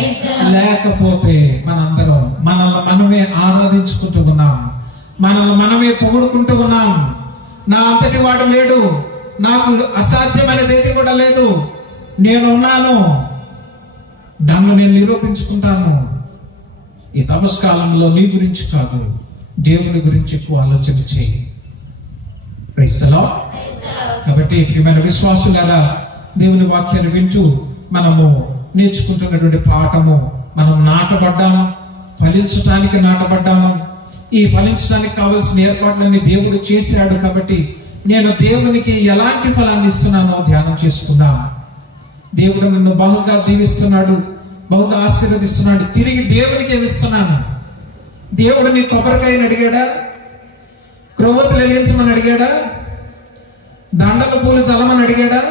లేకపోతే మనందరం మనల్ని మనమే ఆరాధించుకుంటూ ఉన్నాం, మనల్ని మనమే పొగుడుకుంటూ ఉన్నాం. నా అంతటి వాడు లేడు, నాకు అసాధ్యమైనది ఏది కూడా లేదు, నేనున్నాను, నన్ను నేను నిరూపించుకుంటాను. ఈ తపస్కాలంలో నీ గురించి కాదు, దేవుని గురించి ఎక్కువ ఆలోచన చేయి. Praise the lord. కాబట్టి ప్రియమైన విశ్వాసులారా, దేవుని వాక్యాన్ని వింటూ మనము నేర్చుకుంటున్నటువంటి పాఠము, మనం నాటబడ్డాము, ఫలించడానికి నాటబడ్డాము. ఈ ఫలించడానికి కావలసిన ఏర్పాట్లన్నీ దేవుడు చేశాడు. కాబట్టి నేను దేవునికి ఎలాంటి ఫలాన్ని ఇస్తున్నానో ధ్యానం చేసుకుందాం. దేవుడు నన్ను బహుగా దీవిస్తున్నాడు, బహుగా ఆశీర్వదిస్తున్నాడు. తిరిగి దేవునికి ఏమిస్తున్నాను? దేవుడు నీ కొబ్బరికాయని అడిగాడా? క్రొవ్వొత్తులు వెలిగించమని అడిగాడా? దండల పూలు చల్లమని అడిగాడా?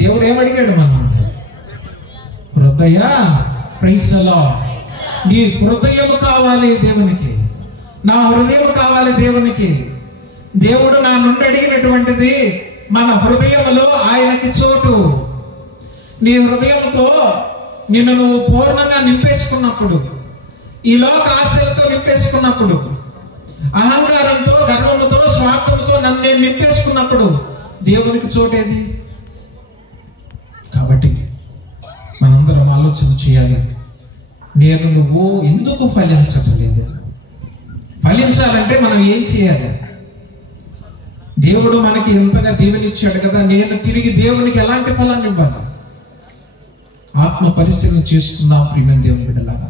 దేవుడు ఏమడిగాడు? మనం హృదయ, ప్రైజ్ ది లార్డ్. నీ హృదయం కావాలి దేవునికి, నా హృదయం కావాలి దేవునికి. దేవుడు నా నుండి అడిగినటువంటిది మన హృదయంలో ఆయనకి చోటు. నీ హృదయంతో నిన్ను నువ్వు పూర్ణంగా నింపేసుకున్నప్పుడు, ఈ లోక ఆశలతో నింపేసుకున్నప్పుడు, అహంకారంతో, గర్వముతో, స్వార్థంతో నన్ను నేను నింపేసుకున్నప్పుడు దేవునికి చోటేది? కాబట్టి మనందరం ఆలోచన చేయాలి, నేను నువ్వు ఎందుకు ఫలించట్లేదు? ఫలించాలంటే మనం ఏం చేయాలి? దేవుడు మనకి ఎంతగా దీవెనిచ్చాడు కదా, నేను తిరిగి దేవునికి ఎలాంటి ఫలాన్ని ఇవ్వాలి? ఆత్మ పరిశీలన చేసుకుందాం ప్రియమైన దేవుని బిడ్డలారా.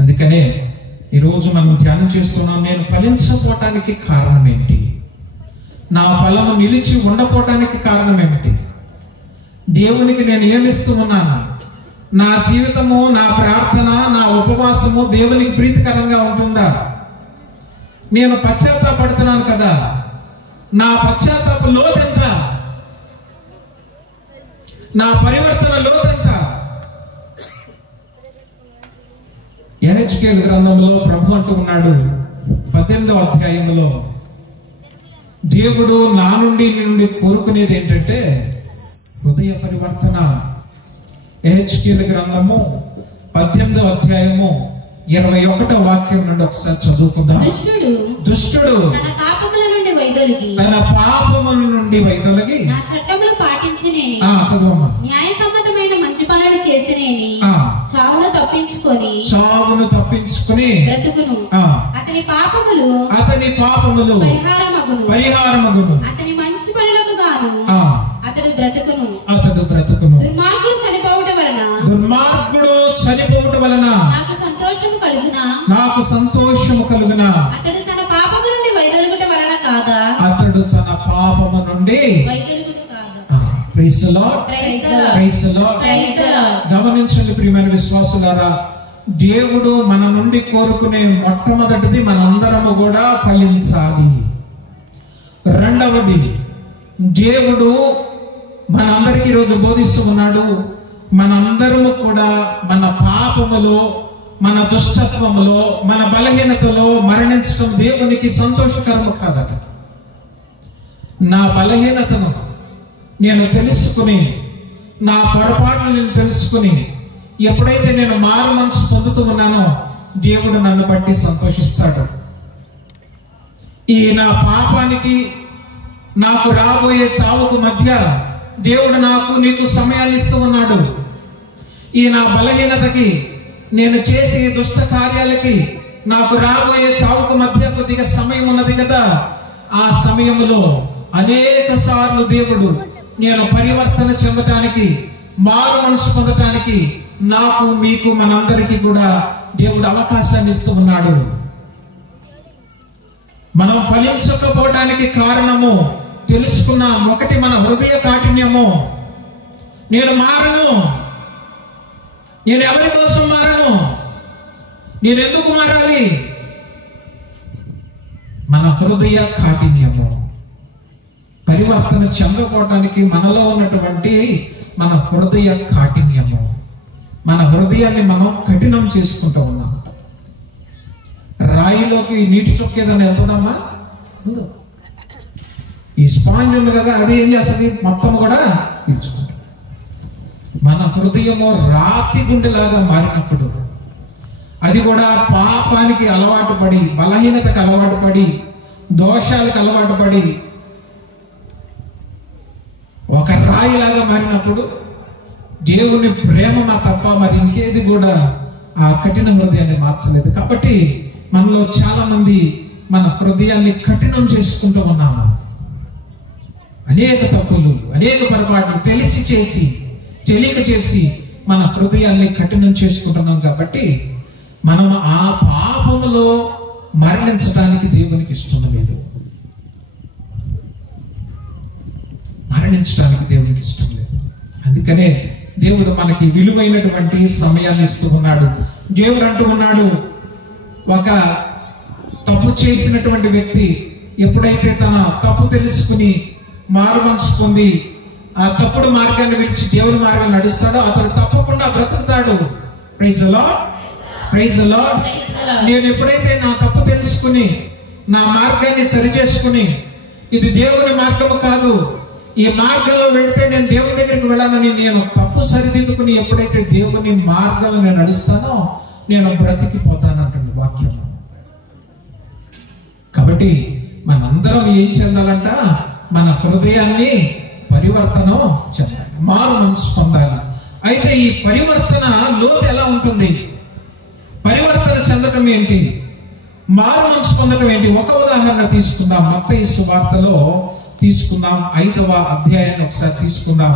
అందుకనే ఈరోజు మనం ధ్యానం చేస్తున్నాం, నేను ఫలించకపోవటానికి కారణం ఏంటి? నా ఫలము నిలిచి ఉండపోవటానికి కారణం ఏమిటి? దేవునికి నేను ఏమిస్తూ ఉన్నాను? నా జీవితము, నా ప్రార్థన, నా ఉపవాసము దేవునికి ప్రీతికరంగా ఉంటుందా? నేను పశ్చాత్తాపడుతున్నాను కదా, నా పశ్చాత్తాప లోతెంత? నా పరివర్తన లోతెంత? యెహెజ్కేలు గ్రంథంలో ప్రభు అంటూ ఉన్నాడు 18వ అధ్యాయంలో, దేవుడు నా నుండి నీ నుండి కోరుకునేది ఏంటంటే హృదయ పరివర్తన. యెహెజ్కేలు గ్రంథము 18వ అధ్యాయము 21వ వాక్యం నుండి ఒకసారి చదువుకుందాం. దుష్టుడు తన పాపముల నుండి వైదొలిగి నా చట్టములు పాటించినేని, చదువమ్మా, న్యాయసమ్మతమైన మంచి పనులు చేసినేని చావును తప్పించుకొని బ్రతుకును. అతని పాపములు పరిహారమగును. అతని మంచి పనులకు గాను అతడు బ్రతుకును. దుర్మార్గుడు చనిపోవటం వలన నాకు సంతోషము కలుగునా. అతడు తన పాపము నుండి వైదొలుగుట వలన కాదా? గమనించండి ప్రియమైన విశ్వాసులారా, దేవుడు మన నుండి కోరుకునే మొట్టమొదటిది మనందరము కూడా ఫలించాలి. రెండవది, దేవుడు మనందరికీ ఈరోజు బోధిస్తూ ఉన్నాడు, మనందరము కూడా మన పాపములో, మన దుష్టత్వములో, మన బలహీనతలో మరణించడం దేవునికి సంతోషకరము కాదట. నా బలహీనతను నేను తెలుసుకుని, నా పొరపాటును నేను తెలుసుకుని, ఎప్పుడైతే నేను మారు మనసు పొందుతూ ఉన్నానో దేవుడు నన్ను బట్టి సంతోషిస్తాడు. ఈ నా పాపానికి, నాకు రాబోయే చావుకు మధ్య దేవుడు నీకు సమయాన్ని ఇస్తూ ఉన్నాడు. ఈ నా బలహీనతకి, నేను చేసే దుష్ట కార్యాలకి, నాకు రాబోయే చావుకు మధ్య కొద్దిగా సమయం ఉన్నది కదా. ఆ సమయంలో అనేక సార్లు దేవుడు నేను పరివర్తన చెందటానికి, మారు మనసు పొందటానికి నాకు, మీకు, మనందరికీ కూడా దేవుడు అవకాశాన్ని ఇస్తూ ఉన్నాడు. మనం ఫలించకపోవడానికి కారణము తెలుసుకున్నాం. ఒకటి, మన హృదయ కాఠిన్యము. నేను మారను, నేను ఎవరి కోసం మారను, నేను ఎందుకు మారాలి? మన హృదయ కాఠిన్యము. పరివర్తన చెందకపోవటానికి మనలో ఉన్నటువంటి మన హృదయ కాఠిన్యము, మన హృదయాన్ని మనం కఠినం చేసుకుంటూ ఉన్నాం. రాయిలోకి నీటి చొక్కేదని వెళ్తుందమ్మా? ఈ స్పాంజ్ ఉంది కదా, అది ఏం చేస్తుంది? మొత్తం కూడా తీర్చుకుంటుంది. మన హృదయము రాతి గుండెలాగా మారినప్పుడు, అది కూడా పాపానికి అలవాటు పడి, బలహీనతకు అలవాటు పడి, దోషాలకు అలవాటు పడి ఒక రాయిలాగా మారినప్పుడు దేవుని ప్రేమ తప్ప మరి ఇంకేది కూడా ఆ కఠిన హృదయాన్ని మార్చలేదు. కాబట్టి మనలో చాలా మంది మన హృదయాన్ని కఠినం చేసుకుంటూ ఉన్నాము. అనేక తప్పులు, అనేక పొరపాట్లు తెలిసి చేసి, తెలియక చేసి మన హృదయాన్ని కఠినం చేసుకుంటున్నాం. కాబట్టి మనం ఆ పాపములో మరణించడానికి దేవునికి ఇష్టం లేదు. మరణించడానికి దేవునికి ఇష్టం లేదు. అందుకనే దేవుడు మనకి విలువైనటువంటి సమయాన్ని ఇస్తూ ఉన్నాడు. దేవుడు అంటూ ఉన్నాడు, ఒక తప్పు చేసినటువంటి వ్యక్తి ఎప్పుడైతే తన తప్పు తెలుసుకుని మారు మనసు పొంది ఆ తప్పుడు మార్గాన్ని విడిచి దేవుని మార్గాన్ని నడుస్తాడో అతడు తప్పకుండా బ్రతుకుతాడు. Praise the lord, praise the lord. నేను ఎప్పుడైతే నా తప్పు తెలుసుకుని నా మార్గాన్ని సరి చేసుకుని ఇది దేవుని మార్గము కాదు, ఈ మార్గంలో వెళ్తే నేను దేవుని దగ్గరికి వెళ్ళాలని నేను తప్పు సరిదిద్దుకుని ఎప్పుడైతే దేవుని మార్గంలో నేను నడుస్తానో నేను బ్రతికిపోతాను అంటుంది వాక్యం. కాబట్టి మనందరం ఏం చెందాలంట? మన హృదయాన్ని పరివర్తన చెందాలి, మారు మనసు పొందాలి. అయితే ఈ పరివర్తన లోతు ఎలా ఉంటుంది? పరివర్తన చెందటం ఏంటి? మారు మనసు పొందటం ఏంటి? ఒక ఉదాహరణ తీసుకుందాం. మత్తయి సువార్తలో తీసుకుందాం. 5వ అధ్యాయాన్ని ఒకసారి తీసుకుందాం.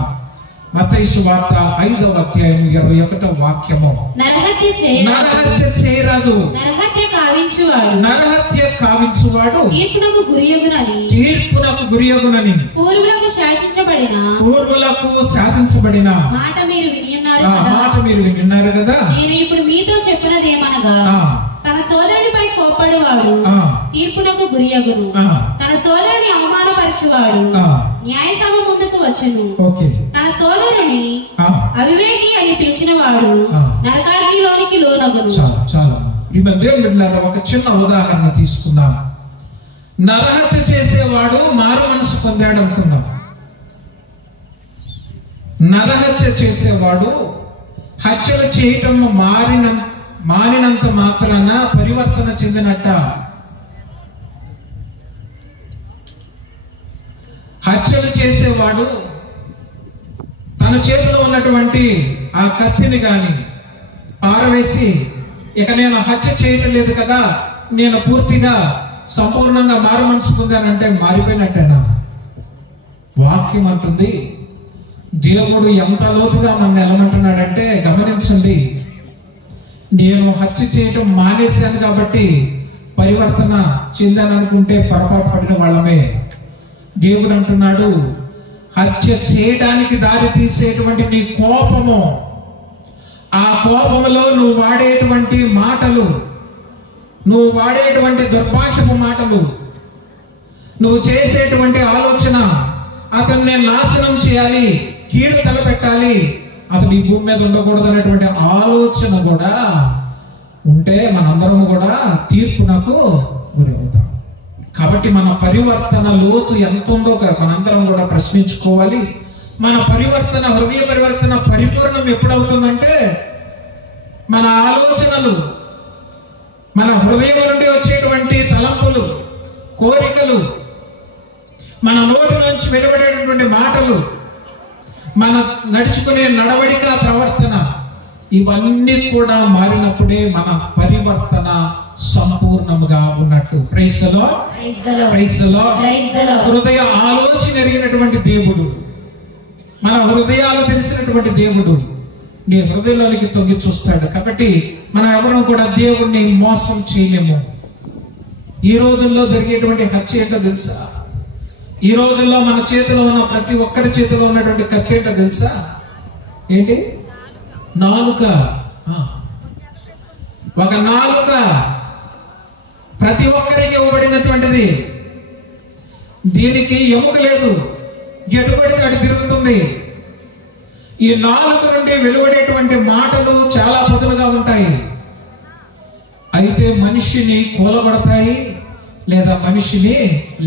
మత్తయి సువార్త 5వ అధ్యాయం 21వ వాక్యము. నరహత్య చేయరాదు, నరహత్య కావించువాడు తీర్పునకు గురియగునని పూర్వులకు శాసించబడిన మాట మీరు విన్నారు కదా. నేను ఇప్పుడు మీతో చెప్పినదేమనగా, తన సోదరునిపై కోప్పడువాడు తీర్పునకు గురియగును, తన సోదరుని అవమానపరచువాడు న్యాయసభ ముందుకు వచ్చును, తన సోదరుని అవివేకి అని పిలిచిన వాడు నరకాగ్నిలోనికి లోనగును. చాలా ఒక చిన్న ఉదాహరణ తీసుకుందాం. నరహత్య చేసేవాడు మారు మనసు పొందాడు అనుకుందాం. నరహత్య చేసేవాడు హత్యలు చేయటం మారినంత మాత్రాన పరివర్తన చెందినట్ట? హత్యలు చేసేవాడు తన చేతిలో ఉన్నటువంటి ఆ కత్తిని గాని పారవేసి ఇక నేను హత్య చేయటం లేదు కదా, నేను పూర్తిగా సంపూర్ణంగా మారు మనసు పొందానంటే మారిపోయినట్టేనా? వాక్యం అంటుంది, దేవుడు ఎంత లోతుగా నన్ను ఎలామంటున్నాడంటే గమనించండి, నేను హత్య చేయటం మానేశాను కాబట్టి పరివర్తన చెందాను అనుకుంటే పొరపాటు పడిన వాళ్ళమే. దేవుడు అంటున్నాడు, హత్య చేయడానికి దారి తీసేటువంటి నీ కోపము, ఆ కోపములో నువ్వు వాడేటువంటి మాటలు, నువ్వు వాడేటువంటి దుర్భాషపు మాటలు, నువ్వు చేసేటువంటి ఆలోచన, అతను నేను నాశనం చేయాలి, కీడు తలపెట్టాలి, అతడు ఈ భూమి మీద ఉండకూడదు అనేటువంటి ఆలోచన కూడా ఉంటే మనందరం కూడా తీర్పునకు గురి అవుతాం. కాబట్టి మన పరివర్తన లోతు ఎంత ఉందో మనందరం కూడా ప్రశ్నించుకోవాలి. మన పరివర్తన, హృదయ పరివర్తన పరిపూర్ణం ఎప్పుడవుతుందంటే మన ఆలోచనలు, మన హృదయం నుండి వచ్చేటువంటి తలంపులు, కోరికలు, మన నోటి నుంచి వెలువడేటటువంటి మాటలు, మన నడుచుకునే నడవడిక, ప్రవర్తన, ఇవన్నీ కూడా మారినప్పుడే మన పరివర్తన సంపూర్ణముగా ఉన్నట్టు. Praise the lord, praise the lord. హృదయ ఆలోచన ఎరిగినటువంటి దేవుడు, మన హృదయాలు తెలిసినటువంటి దేవుడు నీ హృదయంలోనికి తొంగి చూస్తాడు. కాబట్టి మనం ఎవరు కూడా దేవుణ్ణి మోసం చేయలేము. ఈ రోజుల్లో జరిగేటువంటి హత్య ఏంటో తెలుసా? ఈ రోజుల్లో మన చేతిలో ఉన్న ప్రతి ఒక్కరి చేతిలో ఉన్నటువంటి కత్తి ఏంటో తెలుసా? ఏంటి? నాలుక. ఒక నాలుక ప్రతి ఒక్కరికి ఇవ్వబడినటువంటిది. దీనికి ఎముక లేదు, ఎటుపడితే అటు తిరుగుతుంది. ఈ నాలుక నుండి వెలువడేటువంటి మాటలు చాలా పదులుగా ఉంటాయి. అయితే మనిషిని కూలబడతాయి లేదా మనిషిని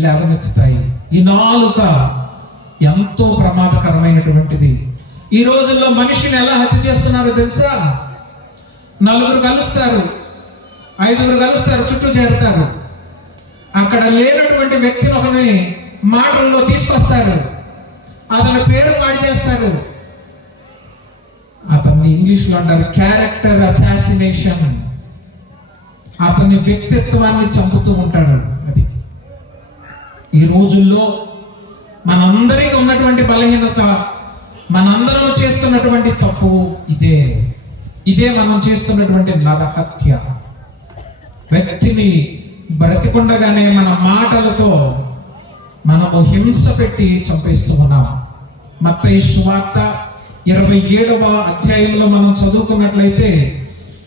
లేవనెత్తుతాయి. ఈ నాలుక ఎంతో ప్రమాదకరమైనటువంటిది. ఈ రోజుల్లో మనిషిని ఎలా హత్య చేస్తున్నారో తెలుసా? నలుగురు కలుస్తారు, ఐదుగురు కలుస్తారు, చుట్టూ చేరుతారు. అక్కడ లేనటువంటి వ్యక్తిని ఒకరిని మాటల్లో తీసుకొస్తారు, అతని పేరు పాడు చేస్తారు. అతన్ని ఇంగ్లీష్లో అంటారు క్యారెక్టర్ అసాసినేషన్. అతని వ్యక్తిత్వాన్ని చంపుతూ ఉంటాడు. అది ఈ రోజుల్లో మనందరికీ ఉన్నటువంటి బలహీనత, మనందరం చేస్తున్నటువంటి తప్పు ఇదే మనం చేస్తున్నటువంటి నరహత్య. వ్యక్తిని బ్రతికుండగానే మన మాటలతో మనము హింస పెట్టి చంపేస్తూ ఉన్నాం. మత్తయి సువార్త 27వ అధ్యాయంలో మనం చదువుకున్నట్లయితే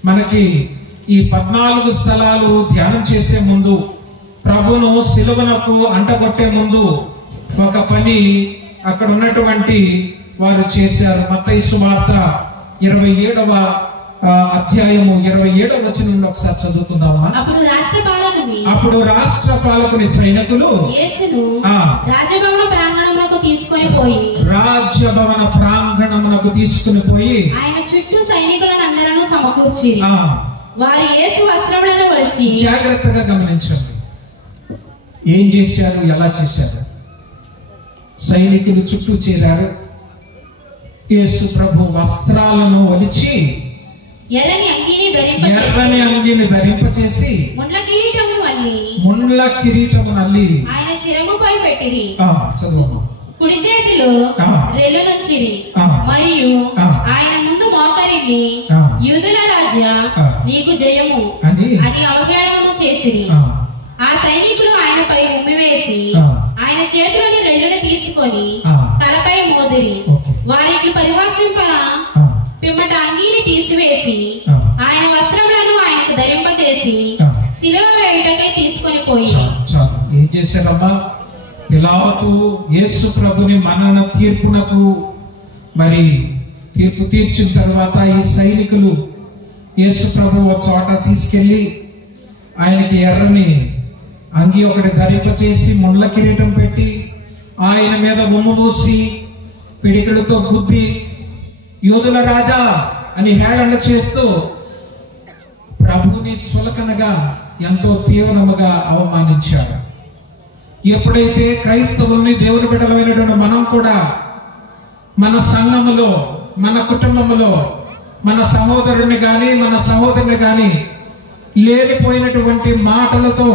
మనకి ఈ 14 స్థలాలు ధ్యానం చేసే ముందు, ప్రభును సిలువనకు అంటగొట్టే ముందు ఒక పని అక్కడ ఉన్నటువంటి వారు చేశారు. మత్తయి సువార్త 27వ అధ్యాయము 27వ వచనం నుండి ఒకసారి చదువుకుందామా? అప్పుడు రాష్ట్ర పాలకుని సైనికులు యేసును రాజభవన ప్రాంగణమునకు తీసుకుని పోయి ఆయన చుట్టూ సైనికులను అందరూ సమకూర్చిరి. వారు యేసు వస్త్రములను వలిచి, జాగ్రత్తగా గమనించండి ఏం చేశారు, ఎలా చేశారు. సైనికులు చుట్టూ చేరారు. యేసు ప్రభు వస్త్రాలను వలిచి ఎర్రని అంగీని ధరింపచేసి ముండ్ల కిరీటము నల్లి ఆయన శిరముపై పెట్టిరి. చదువు. కుడి చేతిలో రెల్లు నుంచిరి. మరియు ఆయన ముందు మోకరిల్లి, యూదుల రాజా నీకు జయము అని అవహేళనము చేసిరి. ఆ సైనికులు ఆయనపై ఉమ్మివేసి ఆయన చేతులని రెల్లును తీసుకొని తలపై మోదిరి. వారికి పరిహాసింప పిమ్మట అంగీని తీసివేసి ఆయన వస్త్రములను ఆయనకు ధరింపచేసి శిలువ వేయుటకై తీసుకొని పోయి. ఏం చేశారమ్మా? పిలాతు యేసు ప్రభుని మరణ తీర్పునకు మరి తీర్పు తీర్చిన తర్వాత ఈ సైనికులు యేసు ప్రభు ఒక చోట తీసుకెళ్లి ఆయనకి ఎర్రని అంగి ఒకటి ధరింపచేసి ముండ్ల కిరీటం పెట్టి ఆయన మీద ఉమ్ము మూసి పిడికిలతో గుద్ది యూదుల రాజా అని హేళన చేస్తూ ప్రభుని చులకనగా ఎంతో తీవ్రముగా అవమానించారు. ఎప్పుడైతే క్రైస్తవుల్ని దేవుని బిడ్డలమైనటువంటి మనం కూడా మన సంఘములో, మన కుటుంబములో మన సహోదరుని గాని మన సహోదరుని గాని లేనిపోయినటువంటి మాటలతో,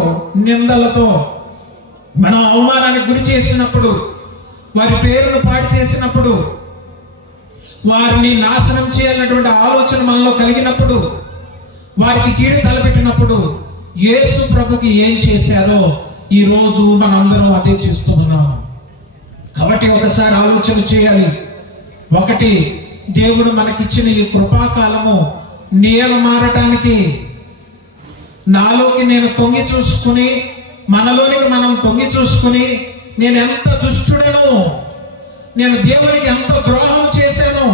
నిందలతో మనం అవమానానికి గురి చేసినప్పుడు, వారి పేరును పాడు చేసినప్పుడు, వారిని నాశనం చేయాలన్నటువంటి ఆలోచన మనలో కలిగినప్పుడు, వారికి కీడు తలపెట్టినప్పుడు యేసు ప్రభుకి ఏం చేశారో ఈ రోజు మనందరం అదే చేస్తున్నాం. కాబట్టి ఒకసారి ఆలోచన చేయాలి. ఒకటి, దేవుడు మనకిచ్చిన ఈ కృపాకాలము నేను మారటానికి, నాలోకి నేను తొంగి చూసుకుని, మనలోనికి మనం తొంగి చూసుకుని, నేను ఎంత దుష్టుడను, నేను దేవునికి ఎంత ద్రోహం చేశాను,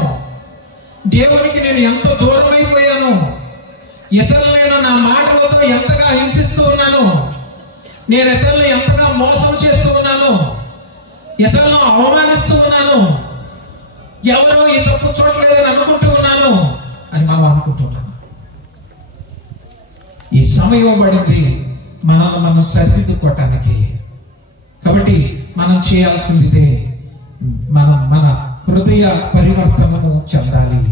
దేవునికి నేను ఎంత దూరం అయిపోయాను, ఇతరులను నా మాటలతో ఎంతగా హింసిస్తూ ఉన్నాను, నేను ఇతరులను ఎంతగా మోసం చేస్తూ ఉన్నాను, ఇతరులను అవమానిస్తూ ఉన్నాను, ఎవరు ఈ తప్పు చూడలేదని అనుకుంటూ ఉన్నాను అని మనం అనుకుంటున్నాం. ఈ సమయం పడింది మనం సరిదిద్దుకోవటానికి. కాబట్టి మనం చేయాల్సిందిదే, మన హృదయ పరివర్తనము చెందాలి.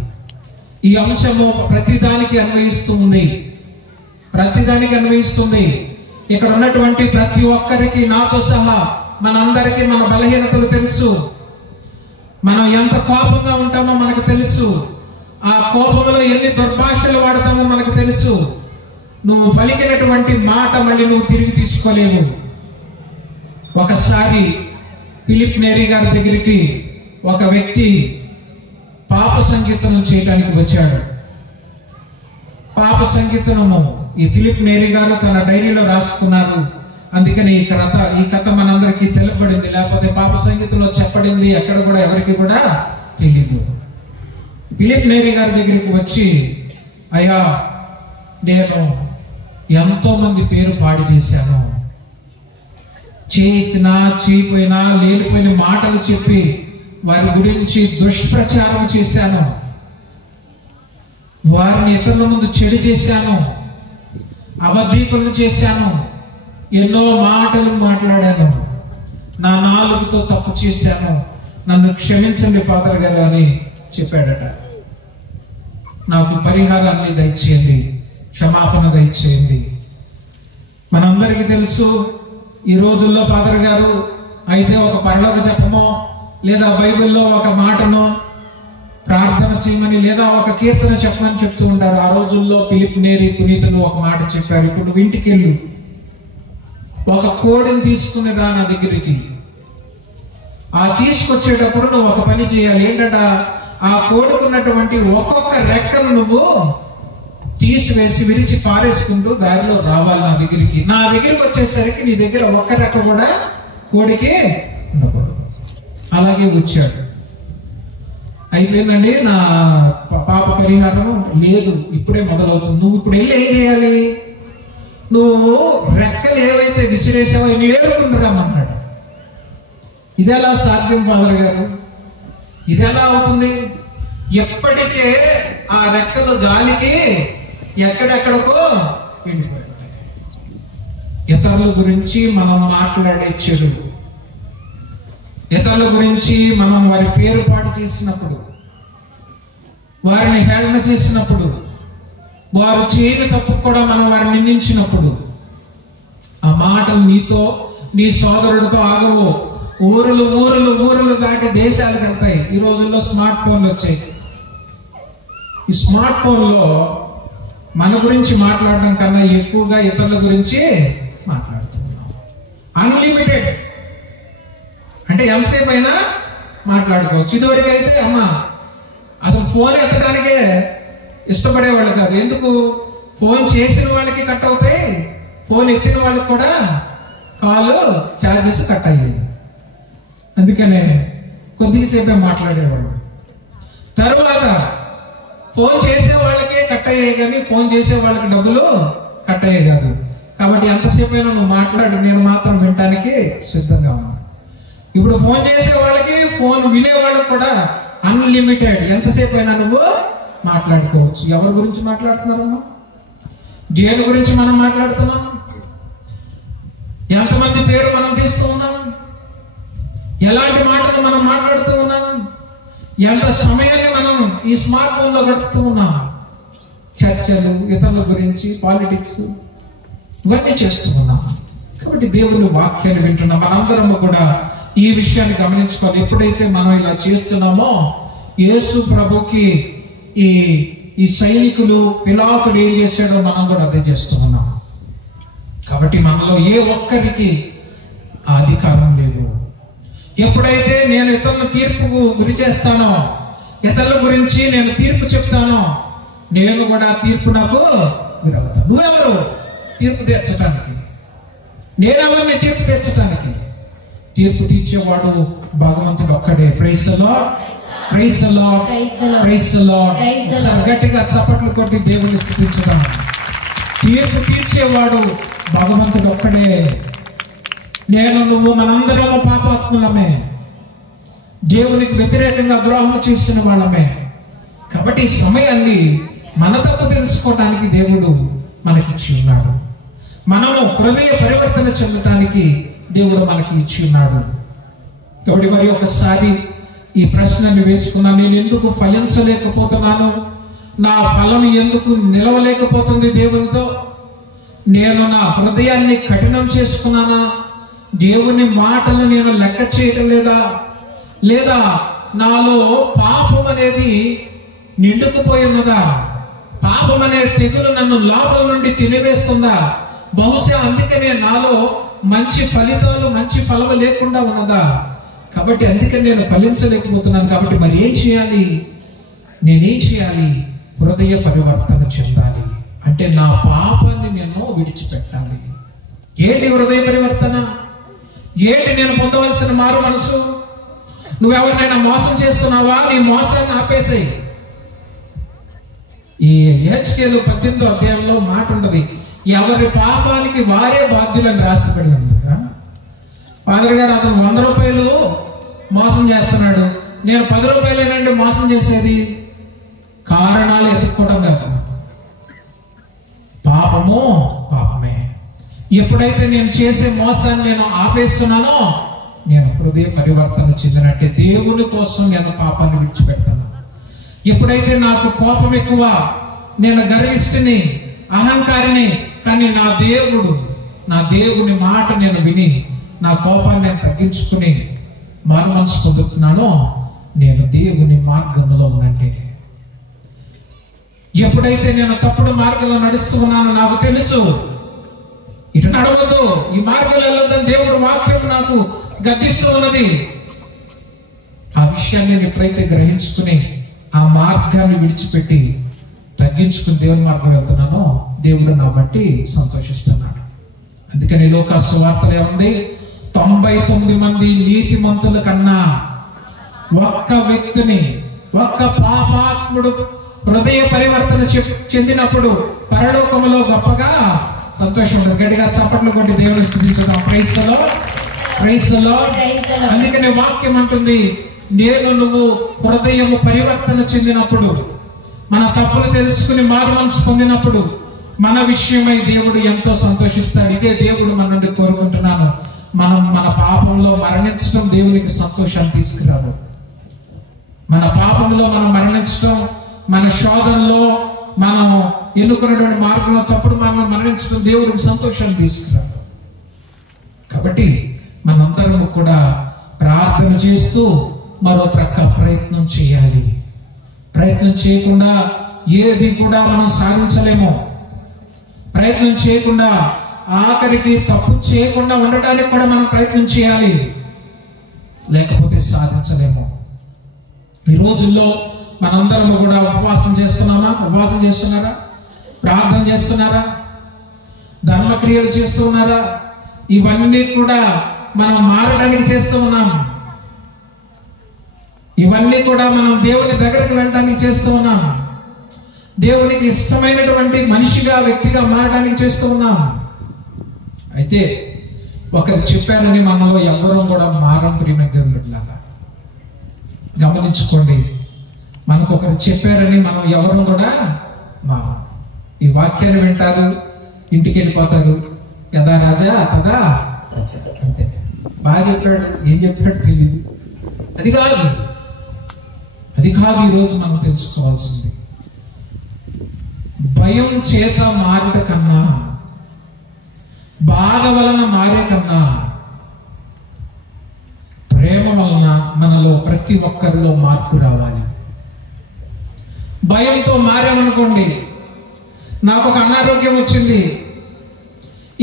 ఈ అంశము ప్రతిదానికి అన్వయిస్తుంది. ఇక్కడ ఉన్నటువంటి ప్రతి ఒక్కరికి, నాతో సహా మనందరికీ మన బలహీనతలు తెలుసు. మనం ఎంత కోపంగా ఉంటామో మనకు తెలుసు. ఆ కోపంలో ఎన్ని దుర్భాషలు వాడతామో మనకు తెలుసు. నువ్వు పలికినటువంటి మాట మళ్ళీ నువ్వు తిరిగి తీసుకోలేవు. ఒకసారి ఫిలిప్ నేరీ గారి దగ్గరికి ఒక వ్యక్తి పాప సంకీర్తనం చేయడానికి వచ్చాడు. పాప సంకీర్తనము ఈ ఫిలిప్ నేరీ గారు తన డైరీలో రాసుకున్నారు. అందుకని ఈ కథ మనందరికీ తెలుపబడింది. లేకపోతే పాప సంగీతంలో చెప్పబడింది ఎక్కడ కూడా ఎవరికి కూడా తెలియదు. ఫిలిప్ నేరీ గారి దగ్గరికి వచ్చి, అయ్యా నేను ఎంతో మంది పేరు పాడు చేశాను. చేసినా చేయపోయినా లేనిపోయిన మాటలు చెప్పి వారి గురించి దుష్ప్రచారం చేశాను. వారిని ఇతరుల ముందు చెడు చేశాను, అబద్ధీకులను చేశాను, ఎన్నో మాటలు మాట్లాడాను, నా నాలుగుతో తప్పు చేశాను, నన్ను క్షమించండి ఫాదర్ గారు అని చెప్పాడట. నాకు పరిహారాన్ని దయచేయండి, క్షమాపణ దయచేయండి. మనందరికీ తెలుసు, ఈ రోజుల్లో ఫాదర్ గారు అయితే ఒక పరలోక జపమో లేదా బైబిల్లో ఒక మాటను ప్రార్థన చేయమని లేదా ఒక కీర్తన చెప్పమని చెప్తూ ఉంటారు. ఆ రోజుల్లో ఫిలిప్ నేరి పునీతులు ఒక మాట చెప్పారు, ఇప్పుడు నువ్వు ఇంటికి వెళ్ళు, ఒక కోడిని తీసుకుని రా నా దగ్గరికి. ఆ తీసుకొచ్చేటప్పుడు నువ్వు ఒక పని చేయాలి. ఏంటంటే ఆ కోడుకున్నటువంటి ఒక్కొక్క రెక్కను నువ్వు తీసివేసి విరిచి పారేసుకుంటూ దారిలో రావాలి నా దగ్గరికి. నా దగ్గరికి వచ్చేసరికి నీ దగ్గర ఒక్క రెక్క కూడా కోడికి ఉండకూడదు. అలాగే వచ్చాడు. అయిపోయిందండి నా పాప పరిహారం లేదు, ఇప్పుడే మొదలవుతుంది. నువ్వు ఇప్పుడు వెళ్ళి ఏం చేయాలి? నువ్వు రెక్కలు ఏవైతే విసిరేసావో ఏరుకుని రమ్మన్నాడు. ఇదెలా సాధ్యం ఫాదర్ గారు? ఇదెలా అవుతుంది? ఎప్పటికే ఆ రెక్కలు గాలికి ఎక్కడెక్కడికో వెళ్ళిపోయాయి. ఇతరుల గురించి మనం మాట్లాడే చెడు, ఇతరుల గురించి మనం వారి పేరు పాటు చేసినప్పుడు, వారిని హేళన చేసినప్పుడు, వారు చేయని తప్పు కూడా మనం వారిని నిందించినప్పుడు, ఆ మాటలు నీతో నీ సోదరుడితో ఆగవు. ఊరులు ఊరులు ఊరులు దాటి దేశాలకు వెళ్తాయి. ఈ రోజుల్లో స్మార్ట్ ఫోన్లు వచ్చాయి. ఈ స్మార్ట్ ఫోన్లో మన గురించి మాట్లాడడం కన్నా ఎక్కువగా ఇతరుల గురించి మాట్లాడుతున్నాం. అన్లిమిటెడ్ అంటే ఎంతసేపు అయినా మాట్లాడుకోవచ్చు. ఇదివరకు అయితే అమ్మ అసలు ఫోన్ ఎత్తడానికే ఇష్టపడేవాళ్ళు కాదు. ఎందుకు? ఫోన్ చేసిన వాళ్ళకి కట్ అవుతాయి, ఫోన్ ఎత్తిన వాళ్ళకి కూడా కాలు ఛార్జెస్ కట్ అయ్యాయి. అందుకనే కొద్దిసేపే మాట్లాడేవాళ్ళు. తర్వాత ఫోన్ చేసే వాళ్ళకే కట్ అయ్యాయి కానీ ఫోన్ చేసే వాళ్ళకి డబ్బులు కట్ అయ్యాయి కాదు. కాబట్టి ఎంతసేపు అయినా నువ్వు మాట్లాడు, నేను మాత్రం వినటానికి సిద్ధంగా ఉన్నాను. ఇప్పుడు ఫోన్ చేసే వాళ్ళకి, ఫోన్ వినే వాళ్ళకి కూడా అన్లిమిటెడ్, ఎంతసేపు అయినా నువ్వు మాట్లాడుకోవచ్చు. ఎవరి గురించి మాట్లాడుతున్నారమ్మా? దేని గురించి మనం మాట్లాడుతున్నాం? ఎంతమంది పేరు మనం తీస్తూ ఉన్నాం? ఎలాంటి మాటలు మనం మాట్లాడుతూ ఉన్నాం? ఎంత సమయాన్ని మనం ఈ స్మార్ట్ ఫోన్ లో గడుపుతూ ఉన్నాం? చర్చలు, ఇతరుల గురించి, పాలిటిక్స్, ఇవన్నీ చేస్తూ ఉన్నాం. కాబట్టి దేవుని వాక్యాన్ని వింటున్నాం. మనందరము కూడా ఈ విషయాన్ని గమనించుకోవాలి. ఎప్పుడైతే మనం ఇలా చేస్తున్నామో, యేసు ప్రభుకి ఈ సైనికులు, పిలాతుడు ఏం చేశాడో మనం కూడా అదే చేస్తూ ఉన్నాం. కాబట్టి మనలో ఏ ఒక్కరికి ఆ అధికారం లేదు. ఎప్పుడైతే నేను ఇతరుల తీర్పుకు గురి చేస్తానో, ఇతరుల గురించి నేను తీర్పు చెప్తానో, నేను కూడా తీర్పు నాకు గురవుతాను. నువ్వెవరు తీర్పు తీర్చడానికి? నేనెవరిని తీర్పు తీర్చడానికి? తీర్పు తీర్చేవాడు భగవంతుడు ఒక్కడే. Praise the lord, praise the lord, praise the lord. గట్టిగా చప్పట్లు కొట్టి దేవుని స్తుతించుదాం. తీర్పు తీర్చేవాడు భగవంతుడు ఒక్కడే. నేను, నువ్వు, మనందరము పాపాత్ములమే, దేవునికి వ్యతిరేకంగా ద్రోహం చేసిన వాళ్ళమే. కాబట్టి ఈ సమయాన్ని మన తప్పు తెలుసుకోవడానికి దేవుడు మనకిచ్చి ఉన్నాడు. మనము హృదయ పరివర్తన చెందటానికి దేవుడు మనకి ఇచ్చి ఉన్నాడు. కాబట్టి మరి ఒకసారి ఈ ప్రశ్నని వేసుకున్నా, నేను ఎందుకు ఫలించలేకపోతున్నాను? నా ఫలం ఎందుకు నిలవలేకపోతుంది దేవునితో? నేను నా హృదయాన్ని కఠినం చేసుకున్నానా? దేవుని మాటలు నేను లెక్క చేయటం లేదా? లేదా నాలో పాపం అనేది నిండుకుపోయి ఉన్నదా? పాపం అనే తెగులు నన్ను లోపల నుండి తినివేస్తుందా? బహుశా అందుకనే నాలో మంచి ఫలితాలు, మంచి ఫలము లేకుండా ఉన్నదా? కాబట్టి అందుకని నేను ఫలించలేకపోతున్నాను. కాబట్టి మరి ఏం చేయాలి? నేనేం చేయాలి? హృదయ పరివర్తన చెందాలి. అంటే నా పాపాన్ని నేను విడిచిపెట్టాలి. ఏంటి హృదయ పరివర్తన? ఏంటి నేను పొందవలసిన మారు మనసు? నువ్వెవరినైనా మోసం చేస్తున్నావా? నీ మోసాన్ని ఆపేసాయి. ఈ హెచ్కేలు 18వ అధ్యాయంలో మాట ఉంటది, ఎవరి పాపానికి వారే బాధ్యులని రాసిపడి ఉంది. ఫాదర్ గారు అతను 100 రూపాయలు మోసం చేస్తున్నాడు, నేను 10 రూపాయలేనండి మోసం చేసేది. కారణాలు ఎత్తుక్కోవడం కాదు, పాపము పాపమే. ఎప్పుడైతే నేను చేసే మోసాన్ని నేను ఆపేస్తున్నానో నేను హృదయ పరివర్తన చెందినట్టే. దేవుని కోసం నేను పాపాన్ని విడిచిపెడతాను. ఎప్పుడైతే నాకు కోపం ఎక్కువ, నేను గర్విష్ఠిని, అహంకారిని, కానీ నా దేవుని మాట నేను విని నా కోపాన్ని నేను తగ్గించుకుని మారు మనసు పొందుతున్నానో నేను దేవుని మార్గంలో ఉన్నట్టే. ఎప్పుడైతే నేను తప్పుడు మార్గంలో నడుస్తూ ఉన్నానో నాకు తెలుసు ఇటు నడవద్దు, ఈ మార్గంలో వెళ్ళొద్దని దేవుడు వాక్యం నాకు గద్దిస్తూ ఉన్నది. ఆ విషయాన్ని నేను ఎప్పుడైతే గ్రహించుకుని ఆ మార్గాన్ని విడిచిపెట్టి తగ్గించుకుని దేవుని మార్గం వెళ్తున్నానో దేవుడు నా బట్టి సంతోషిస్తున్నాడు. అందుకని లోకా సువార్తలో ఏముంది? 99 మంది నీతిమంతుల కన్నా ఒక్క వ్యక్తిని, ఒక్క పాపాత్ముడు హృదయ పరివర్తన చెందినప్పుడు పరలోకములో గొప్పగా సంతోషం ఉంటుంది. గట్టిగా చప్పట్లు కొట్టి దేవుని స్తుతించుదాం. Praise the lord, praise the lord. అందుకనే వాక్యం అంటుంది, నువ్వు హృదయము పరివర్తన చెందినప్పుడు, మన తప్పులు తెలుసుకుని మారు మనసు పొందినప్పుడు మన విషయమై దేవుడు ఎంతో సంతోషిస్తాడు. ఇదే దేవుడు మన నుండి కోరుకుంటున్నాను. మనం మన పాపంలో మరణించడం దేవునికి సంతోషాన్ని తీసుకురాదు. మన పాపంలో మనం మరణించడం, మన శోధనలో మనం ఎన్నుకున్నటువంటి మార్గంలో తప్పుడు మనం మరణించడం దేవుడికి సంతోషాన్ని తీసుకురాదు. కాబట్టి మనందరం కూడా ప్రార్థన చేస్తూ మరో ప్రక్క ప్రయత్నం చేయాలి. ప్రయత్నం చేయకుండా ఏది కూడా మనం సాధించలేము. ప్రయత్నం చేయకుండా ఆఖరికి తప్పు చేయకుండా ఉండటానికి కూడా మనం ప్రయత్నం చేయాలి, లేకపోతే సాధించలేము. ఈ రోజుల్లో మనందరం కూడా ఉపవాసం చేస్తున్నామా? ఉపవాసం చేస్తున్నారా? ప్రార్థన చేస్తున్నారా? ధర్మక్రియలు చేస్తూ ఉన్నారా? ఇవన్నీ కూడా మనం మారడానికి చేస్తూ ఉన్నాం. ఇవన్నీ కూడా మనం దేవుని దగ్గరికి వెళ్ళడానికి చేస్తూ ఉన్నాం. దేవునికి ఇష్టమైనటువంటి మనిషిగా, వ్యక్తిగా మారడానికి చేస్తూ ఉన్నాం. అయితే ఒకరు చెప్పారని మనలో ఎవరూ కూడా మారం. ప్రియమైన దేవుని బిడ్డలారా గమనించుకోండి, మనకు ఒకరు చెప్పారని మనం ఎవరు కూడా మారం. ఈ వాక్యాన్ని వింటారు, ఇంటికి వెళ్ళిపోతారు. యదా రాజా తదా ప్రజా, అంతే. బాగా చెప్పాడు, ఏం చెప్పాడు తెలియదు. అది కాదు ఈరోజు మనం తెలుసుకోవాల్సింది. భయం చేత మారుట కన్నా, బాధ వలన మారే కన్నా, ప్రేమ వలన మనలో ప్రతి ఒక్కరిలో మార్పు రావాలి. భయంతో మారామనుకోండి, నాకు ఒక అనారోగ్యం వచ్చింది,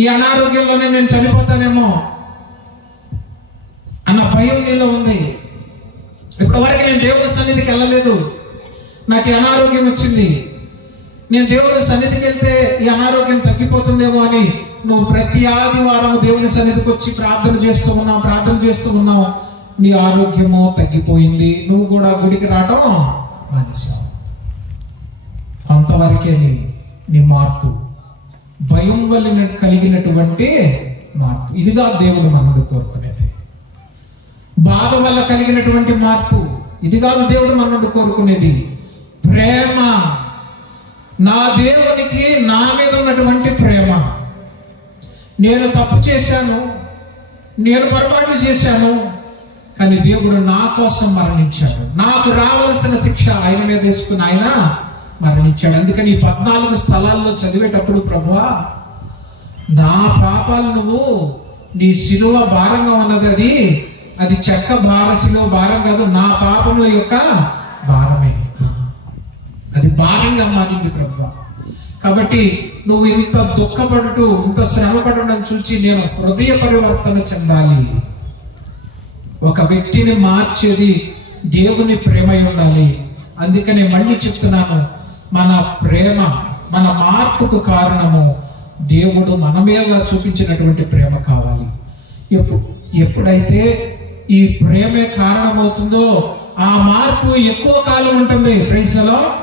ఈ అనారోగ్యంలోనే నేను చనిపోతానేమో అన్న భయం నీలో ఉంది. ఇప్పటివరకు నేను దేవుని సన్నిధికి వెళ్ళలేదు, నాకు ఈ అనారోగ్యం వచ్చింది, నేను దేవుని సన్నిధికి వెళ్తే ఈ అనారోగ్యం తగ్గిపోతుందేమో అని నువ్వు ప్రతి ఆదివారం దేవుని సన్నిధికి వచ్చి ప్రార్థన చేస్తూ ఉన్నావు. నీ ఆరోగ్యము తగ్గిపోయింది, నువ్వు కూడా గుడికి రావటం మానేశావు. అంతవరకే నీ మార్పు. భయం వల్ల కలిగినటువంటి మార్పు ఇదిగా దేవుడు మనల్ని కోరుకునేది. బాధ వల్ల కలిగినటువంటి మార్పు ఇది కాదు దేవుడు మనల్ని కోరుకునేది. ప్రేమ, నా దేవునికి నా మీద ఉన్నటువంటి ప్రేమ. నేను తప్పు చేశాను, నేను పొరపాటు చేశాను, కానీ దేవుడు నా కోసం మరణించాడు. నాకు రావాల్సిన శిక్ష ఆయన మీద వేసుకుని ఆయన మరణించాడు. అందుకని ఈ 14 స్థలాల్లో చదివేటప్పుడు, ప్రభువా నా పాపాలు నువ్వు, నీ శిలువ భారంగా ఉన్నది, అది చెక్క శిలువ భారం కాదు, నా పాపముల యొక్క భారమే, అది భారంగా మారింది ప్రభువా. కాబట్టి నువ్వు ఇంత దుఃఖపడుతూ, ఇంత శ్రమ పడడం చూసి నేను హృదయ పరివర్తన చెందాలి. ఒక వ్యక్తిని మార్చేది దేవుని ప్రేమ ఉండాలి. అందుకనే మళ్ళీ చెప్తున్నాను, మన ప్రేమ, మన మార్పుకు కారణము దేవుడు మన మీద చూపించినటువంటి ప్రేమ కావాలి. ఎప్పుడైతే ఈ ప్రేమే కారణమవుతుందో ఆ మార్పు ఎక్కువ కాలం ఉంటుంది. Praise the lord.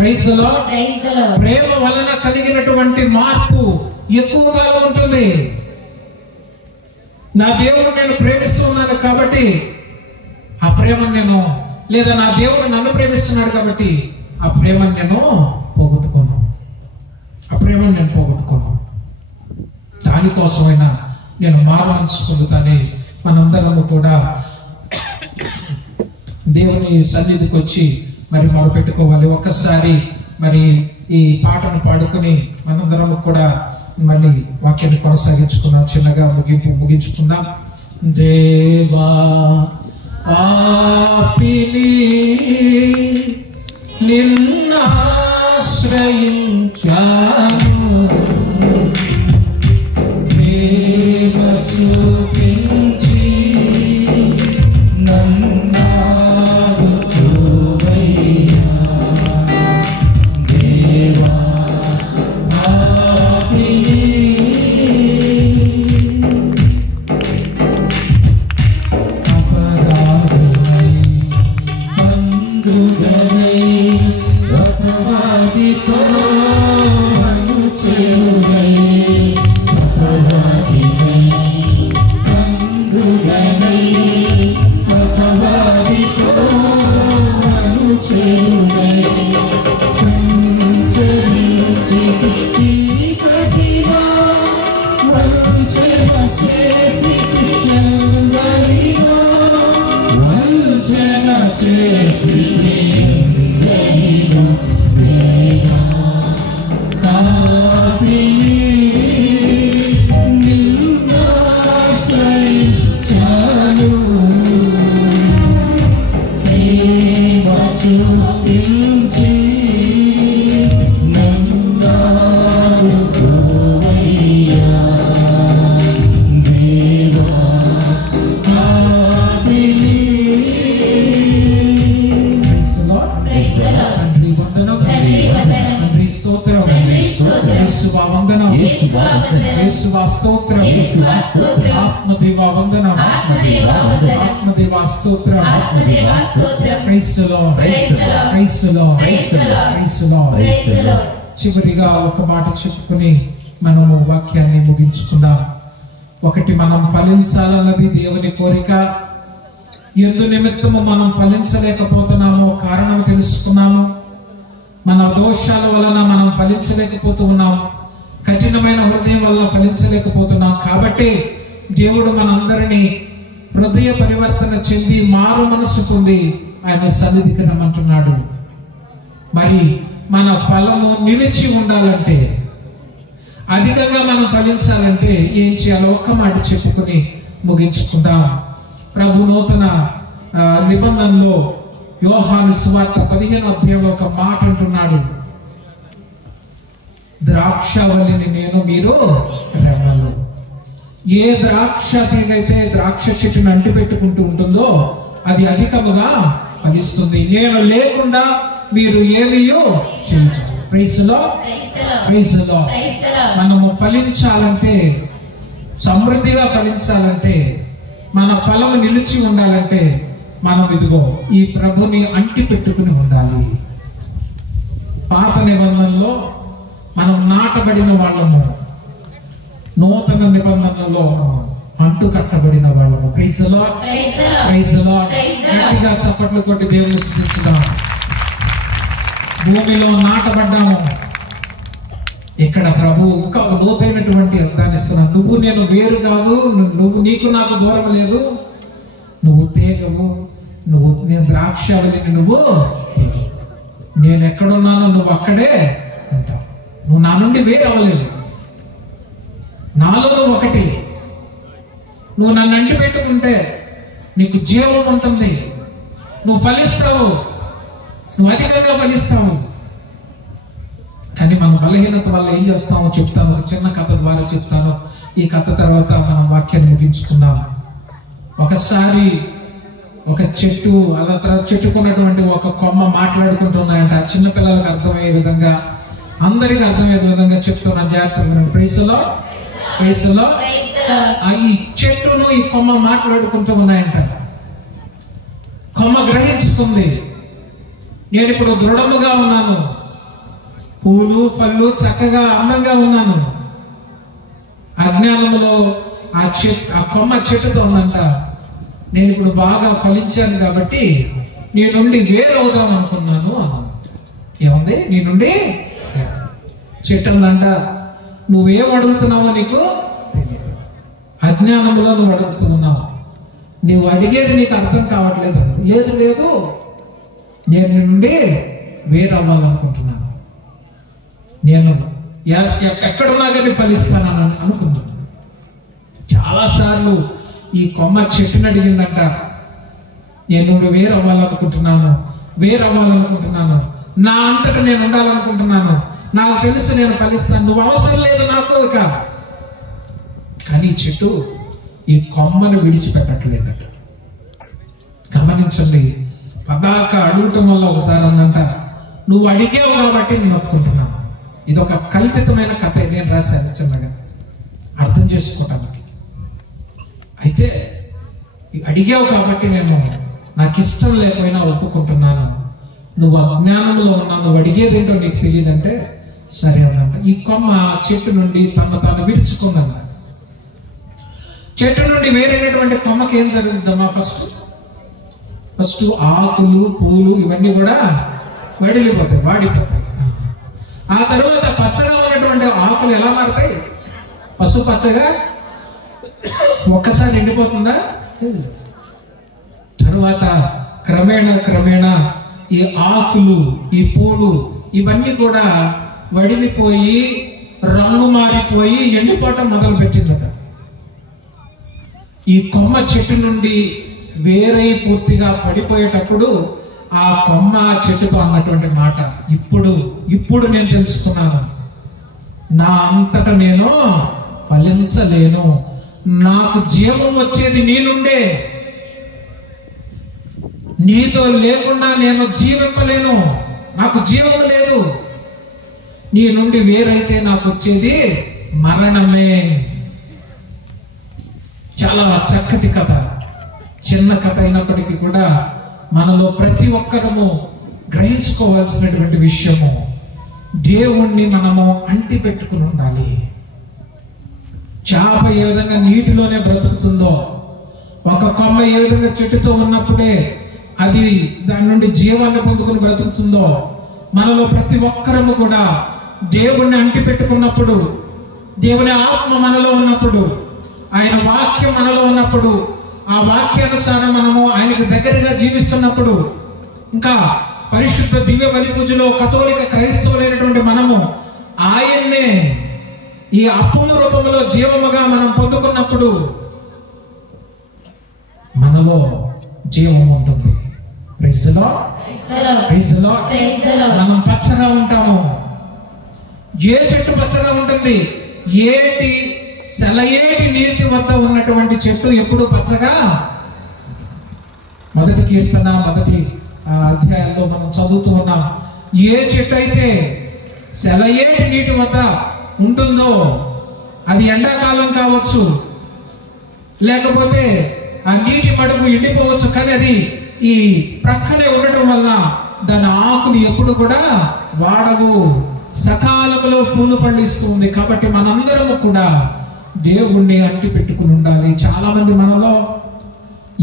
Praise the lord. ప్రేమ వలన కలిగినటువంటి మార్పు ఎక్కువగా ఉంటుంది. నా దేవుడు నేను ప్రేమిస్తున్నాను కాబట్టి ఆ ప్రేమను నేను, లేదా నా దేవుడు నన్ను ప్రేమిస్తున్నాడు కాబట్టి ఆ ప్రేమను నేను పోగొట్టుకోను. ఆ ప్రేమను నేను పోగొట్టుకోను. దానికోసమైనా నేను మారమనసు పొందుతానే మనందరము కూడా దేవుని సన్నిధికి వచ్చి మరి మొరపెట్టుకోవాలి. ఒక్కసారి మరి ఈ పాటను పాడుకుని మనందరము కూడా మళ్ళీ వాక్యాన్ని కొనసాగించుకున్నాం. చిన్నగా ముగించుకుందాం. దేవా పాపిని నిన్నాశ్రయించాను, ప్రేమ చూపించి నన్నాదుకోవయ్యా. దేవా పాపిని అపరాధినై అందుగనై అపవాదితో అనుచేయునై, అపరాధినై అందుగనై అపవాదితో అనుచేయునై, సంచరించి చీకటిలో వంచన చేసి ఎందరిలో, వంచన చేసి ఎందరిలో దేవా పాపిని నిన్నాశ్రయించాను, ప్రేమ చూపించి నన్నాదుకోవయ్యా. దేవా పాపిని. తండ్రి వందనం, తండ్రి స్తోత్రం, యేసువా వందనం, యేసువా స్తోత్రం, ఆత్మదేవా వందనం, ఆత్మదేవా స్తోత్రం. Praise the lord, praise the lord, praise the lord. చివరిగా ఒక మాట చెప్పుకుని మనము వాక్యాన్ని ముగించుకుందాం. ఒకటి, మనం ఫలించాలన్నది దేవుని కోరిక. ఎందు నిమిత్తము మనం ఫలించలేకపోతున్నామో కారణం తెలుసుకున్నాము. మన దోషాల వలన మనం ఫలించలేకపోతూ ఉన్నాం. కఠినమైన హృదయం వల్ల ఫలించలేకపోతున్నాం. కాబట్టి దేవుడు మనందరినీ హృదయ పరివర్తన చెంది మారు మనసు పొంది ఆయన సన్నిధికి రమ్మంటున్నాడు. మరి మన ఫలము నిలిచి ఉండాలంటే, అధికంగా మనం ఫలించాలంటే ఏం చేయాలో ఒక్క మాట చెప్పుకుని ముగించుకుందాం. ప్రభు నూతన నిబంధనలో యోహాను సువార్త 15వ అధ్యాయంలో ఒక మాట అంటున్నాడు, ద్రాక్షవల్లిని నేను, మీరు రెమ్మలు. ఏ ద్రాక్ష తీగైతే ద్రాక్ష చెట్టును అంటి పెట్టుకుంటూ ఉంటుందో అది అధికముగా ఫలిస్తుంది. నేను లేకుండా మీరు ఏమీయో చేయరు. Praise the lord, praise the lord. మనము ఫలించాలంటే, సమృద్ధిగా ఫలించాలంటే, మన ఫలము నిలిచి ఉండాలంటే మనం ఇదిగో ఈ ప్రభుని అంటి పెట్టుకుని ఉండాలి. పాత నిబంధనలో మనం నాటబడిన వాళ్ళము, నూతన నిబంధనలో అంటు కట్టబడిన వాళ్ళము. Praise the lord, praise the lord. గట్టిగా చప్పట్లు కొట్టి దేవుని స్తుతించుదాం. భూమిలో నాటబడ్డాము. ఇక్కడ ప్రభు ఇంకా ఒక లోతైనటువంటి అర్థాన్ని ఇస్తున్నాను. నువ్వు నేను వేరు కాదు, నువ్వు నీకు నాకు దూరం లేదు, నువ్వు తీగవు, నేను ద్రాక్షవల్లిని, నువ్వు నేను ఎక్కడున్నానో నువ్వు అక్కడే ఉంటావు. నువ్వు నా నుండి వేరు అవ్వలేదు, నాలో నువ్వు ఒకటి. నువ్వు నన్ను అంటి పెట్టుకుంటే నీకు జీవం ఉంటుంది, నువ్వు ఫలిస్తావు, నువ్వు అధికంగా ఫలిస్తావు. కానీ మన బలహీనత వల్ల ఏం చేస్తామో చెప్తాను. ఒక చిన్న కథ ద్వారా చెప్తాను. ఈ కథ తర్వాత మనం వాక్యాన్ని ముగించుకుందాం. ఒకసారి ఒక చెట్టు, అలా తర్వాత చెట్టుకున్నటువంటి ఒక కొమ్మ మాట్లాడుకుంటున్నాయంట. చిన్న పిల్లలకు అర్థమయ్యే విధంగా, అందరికి అర్థమయ్యే విధంగా చెప్తున్నాను, జాగ్రత్తగా. Praise the lord, praise the lord. ఈ చెట్టును ఈ కొమ్మ మాట్లాడుకుంటూ ఉన్నాయంట. కొమ్మ గ్రహించుకుంది, నేను ఇప్పుడు దృఢముగా ఉన్నాను, పూలు పళ్ళు చక్కగా అందంగా ఉన్నాను. అజ్ఞానంలో ఆ కొమ్మ చెట్టుతో ఉందంట, నేను ఇప్పుడు బాగా ఫలించాను కాబట్టి నీ నుండి వేరవుదాం అనుకున్నాను అన్నమాట. ఏముంది? నీ నుండి చెట్టు ఉందంట, నువ్వేం అడుగుతున్నావో నీకు తెలియదు. అజ్ఞానంలో నువ్వు అడుగుతున్నావు, నువ్వు అడిగేది నీకు అర్థం కావట్లేదు. లేదు లేదు, నేను నీ నుండి వేరవ్వాలనుకుంటున్నాను, నేను ఎక్కడున్నా కానీ ఫలిస్తానని అనుకుంటున్నాను. చాలాసార్లు ఈ కొమ్మ చెట్టుని అడిగిందంట, నేను నుండి వేరవ్వాలనుకుంటున్నాను, నా అంతటా నేను ఉండాలనుకుంటున్నాను, నాకు తెలుసు నేను ఫలిస్తాను, నువ్వు అవసరం లేదు నాకు ఇక. కానీ చెట్టు ఈ కొమ్మను విడిచిపెట్టట్లేదట. గమనించండి, పదాక అడగటం వల్ల ఒకసారి అందంట, నువ్వు అడిగావు కాబట్టి నేను ఒప్పుకుంటున్నాను. ఇది ఒక కల్పితమైన కథ, నేను రాశాను చిన్నగా అర్థం చేసుకోవటానికి. అయితే అడిగావు కాబట్టి నేను, నాకు ఇష్టం లేకపోయినా ఒప్పుకుంటున్నాను, నువ్వు అజ్ఞానంలో ఉన్నావు, నువ్వు అడిగేదేంటో నీకు తెలియదంటే సరే అన్నంట. ఈ కొమ్మ చెట్టు నుండి తాను విరుచుకుందన్న. చెట్టు నుండి వేరైనటువంటి కొమ్మకి ఏం జరుగుతుందమ్మా? ఫస్ట్ ఆకులు పూలు ఇవన్నీ కూడా వాడిపోతాయి. ఆ తర్వాత పచ్చగా ఉన్నటువంటి ఆకులు ఎలా మారుతాయి? పసుపచ్చగా ఒక్కసారి ఎండిపోతుందా? తర్వాత క్రమేణా ఈ ఆకులు, ఈ పూలు ఇవన్నీ కూడా వడిలిపోయి రంగు మారిపోయి ఎండిపోవటం మొదలు పెట్టిందట. ఈ కొమ్మ చెట్టు నుండి వేరై పూర్తిగా పడిపోయేటప్పుడు ఆ కొమ్మ చెట్టుతో అన్నటువంటి మాట, ఇప్పుడు నేను తెలుసుకున్నాను, నా అంతటా నేను ఫలించలేను, నాకు జీవం వచ్చేది నీ నుండే, నీతో లేకుండా నేను జీవింపలేను, నాకు జీవం లేదు, నీ నుండి వేరైతే నాకు వచ్చేది మరణమే. చాలా చక్కటి కథ, చిన్న కథ అయినప్పటికీ కూడా మనలో ప్రతి ఒక్కరము గ్రహించుకోవాల్సినటువంటి విషయము, దేవుణ్ణి మనము అంటి పెట్టుకుని ఉండాలి. చేప ఏ విధంగా నీటిలోనే బ్రతుకుతుందో, ఒక కొమ్మ ఏ విధంగా చెట్టుతో ఉన్నప్పుడే అది దాని నుండి జీవాన్ని పొందుకుని బ్రతుకుతుందో, మనలో ప్రతి ఒక్కరము కూడా దేవుణ్ణి అంటి పెట్టుకున్నప్పుడు, దేవుని ఆత్మ మనలో ఉన్నప్పుడు, ఆయన వాక్యం మనలో ఉన్నప్పుడు, ఆ వాక్యానుసారం మనము ఆయనకు దగ్గరగా జీవిస్తున్నప్పుడు, ఇంకా పరిశుద్ధ దివ్య బలి పూజలో కథోలిక క్రైస్తవులైనటువంటి మనము ఆయన్నే ఈ అప్పము రూపంలో జీవముగా మనం పొందుకున్నప్పుడు మనలో జీవం ఉంటుంది. Praise the lord. మనం పచ్చగా ఉంటాము. ఏ చెట్టు పచ్చగా ఉంటుంది? సెలయేటి నీటి వద్ద ఉన్నటువంటి చెట్టు ఎప్పుడు పచ్చగా. మొదటి కీర్తన మొదటి అధ్యాయంలో మనం చదువుతూ ఉన్నాం. ఏ చెట్టు అయితే సెలయేటి నీటి వద్ద ఉంటుందో, అది ఎండాకాలం కావచ్చు, లేకపోతే ఆ నీటి మడుగు ఎండిపోవచ్చు, కానీ అది ఈ ప్రక్కనే ఉండటం వల్ల దాని ఆకులు ఎప్పుడు కూడా వాడవు, సకాలంలో పూలు పండిస్తుంది. కాబట్టి మనందరము కూడా దేవుణ్ణి అంటి పెట్టుకుని ఉండాలి. చాలా మంది మనలో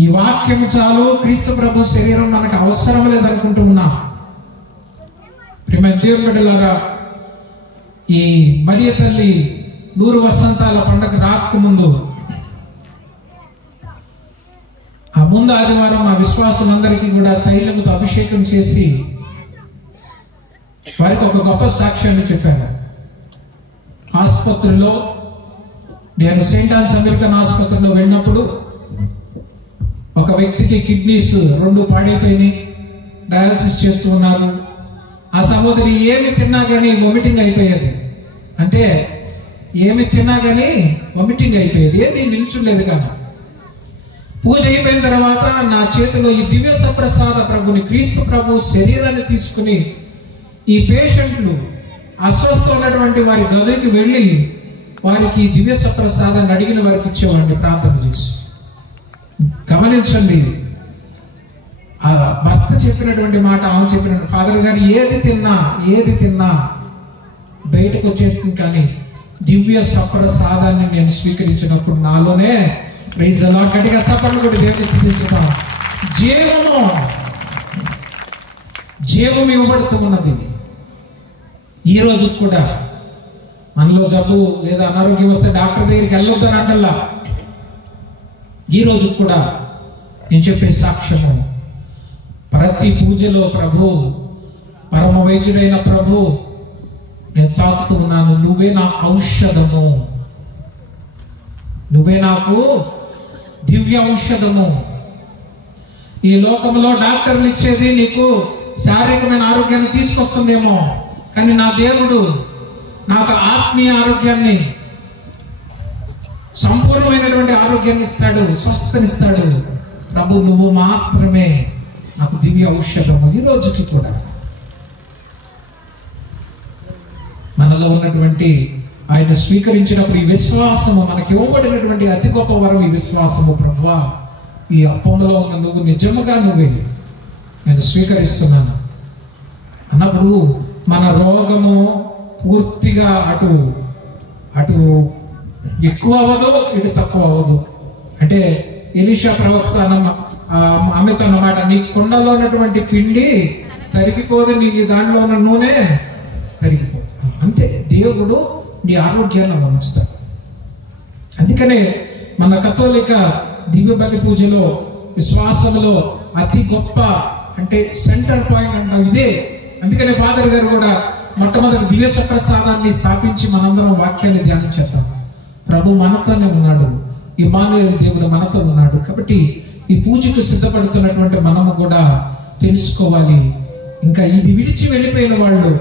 ఈ వాక్యం చాలు, క్రీస్తు ప్రభు శరీరం మనకు అవసరం లేదనుకుంటూ ఉన్నాం. ప్రియమైన దేవుని బిడ్డలారా, ఈ మరియ తల్లి 100 వసంతాల పండగ రాకముందు, ఆ ముందు ఆదివారం ఆ విశ్వాసులందరికీ కూడా తైలముతో అభిషేకం చేసి వారికి ఒక గొప్ప సాక్ష్యాన్ని చెప్పాను. ఆసుపత్రిలో, నేను సెయింట్ ఆన్స్ అమెరికన్ ఆసుపత్రిలో వెళ్ళినప్పుడు ఒక వ్యక్తికి కిడ్నీస్ 2 పాడైపోయినాయి, డయాలసిస్ చేస్తూ ఉన్నారు. ఆ సహోదరి ఏమి తిన్నా కానీ వామిటింగ్ అయిపోయేది. అంటే ఏమి తిన్నా కానీ వామిటింగ్ అయిపోయేది, ఏది నిల్చుండేది కాదు. పూజ అయిపోయిన తర్వాత నా చేతిలో ఈ దివ్య సప్రసాద ప్రభుని, క్రీస్తు ప్రభు శరీరాన్ని తీసుకుని ఈ పేషెంట్లు అస్వస్థ ఉన్నటువంటి వారి గదికి వెళ్ళి వారికి దివ్య సప్రసాదాన్ని అడిగిన వారికి ఇచ్చేవాడిని ప్రార్థన చేసి. గమనించండి, ఆ భర్త చెప్పినటువంటి మాట, ఆమె చెప్పిన ఫాదర్ గారు ఏది తిన్నా బయటకు వచ్చేస్తుంది, కానీ దివ్య సప్రసాదాన్ని నేను స్వీకరించినప్పుడు నాలోనే ప్రైజ్ ది లార్డ్ గట్టిగా చప్పట్లు కొట్టి దేవుని స్తుతించుతాం. జీవం ఇవ్వబడుతూ ఉన్నది. ఈ రోజు కూడా మనలో జబ్బు లేదా అనారోగ్యం వస్తే డాక్టర్ దగ్గరికి వెళ్ళొద్దని అంటల్లా. ఈ రోజు కూడా నేను చెప్పే సాక్ష్యము, ప్రతి పూజలో ప్రభు, పరమ వైద్యుడైన ప్రభు నేను తాకుతూ ఉన్నాను, నువ్వే నా ఔషధము, నువ్వే నాకు దివ్య ఔషధము. ఈ లోకంలో డాక్టర్లు ఇచ్చేది నీకు శారీరకమైన ఆరోగ్యాన్ని తీసుకొస్తుందేమో, కానీ నా దేవుడు నాకు ఆత్మీయ ఆరోగ్యాన్ని, సంపూర్ణమైనటువంటి ఆరోగ్యాన్ని ఇస్తాడు, స్వస్థనిస్తాడు. ప్రభు నువ్వు మాత్రమే నాకు దివ్య ఔషధము. ఈ రోజుకి కూడా మనలో ఉన్నటువంటి ఆయన స్వీకరించినప్పుడు ఈ విశ్వాసము, మనకి ఇవ్వబడినటువంటి అతి గొప్ప వరం ఈ విశ్వాసము. ప్రభువా, ఈ అప్పంలో ఉన్న నువ్వు నిజముగా నువ్వే, నేను స్వీకరిస్తున్నాను అన్నప్పుడు మన రోగము పూర్తిగా అటు ఎక్కువ అవ్వదు, ఇటు తక్కువ అవ్వదు. అంటే ఎలీషా ప్రవక్త ఆమెతో అన్నమాట, నీ కుండలో ఉన్నటువంటి పిండి తరిగిపోదు, నీ దాంట్లో ఉన్న నూనె తరిగిపోదు. అంతే, దేవుడు నీ ఆరోగ్యాన్ని ఉంచుతాడు. అందుకనే మన కథోలిక దివ్య బలి పూజలో, విశ్వాసంలో అతి గొప్ప అంటే సెంటర్ పాయింట్ అంటాం ఇదే. అందుకనే ఫాదర్ గారు కూడా మొట్టమొదటి దివ్య సప్రసాదాన్ని స్థాపించి మనందరం వాక్యాన్ని ధ్యానం చేద్దాం. ప్రభు మనతోనే ఉన్నాడు, ఇమ్మానుయేలు దేవుడు మనతో ఉన్నాడు. కాబట్టి ఈ పూజకు సిద్ధపడుతున్నటువంటి మనము కూడా తెలుసుకోవాలి, ఇంకా ఇది విడిచి వెళ్ళిపోయిన వాళ్ళు,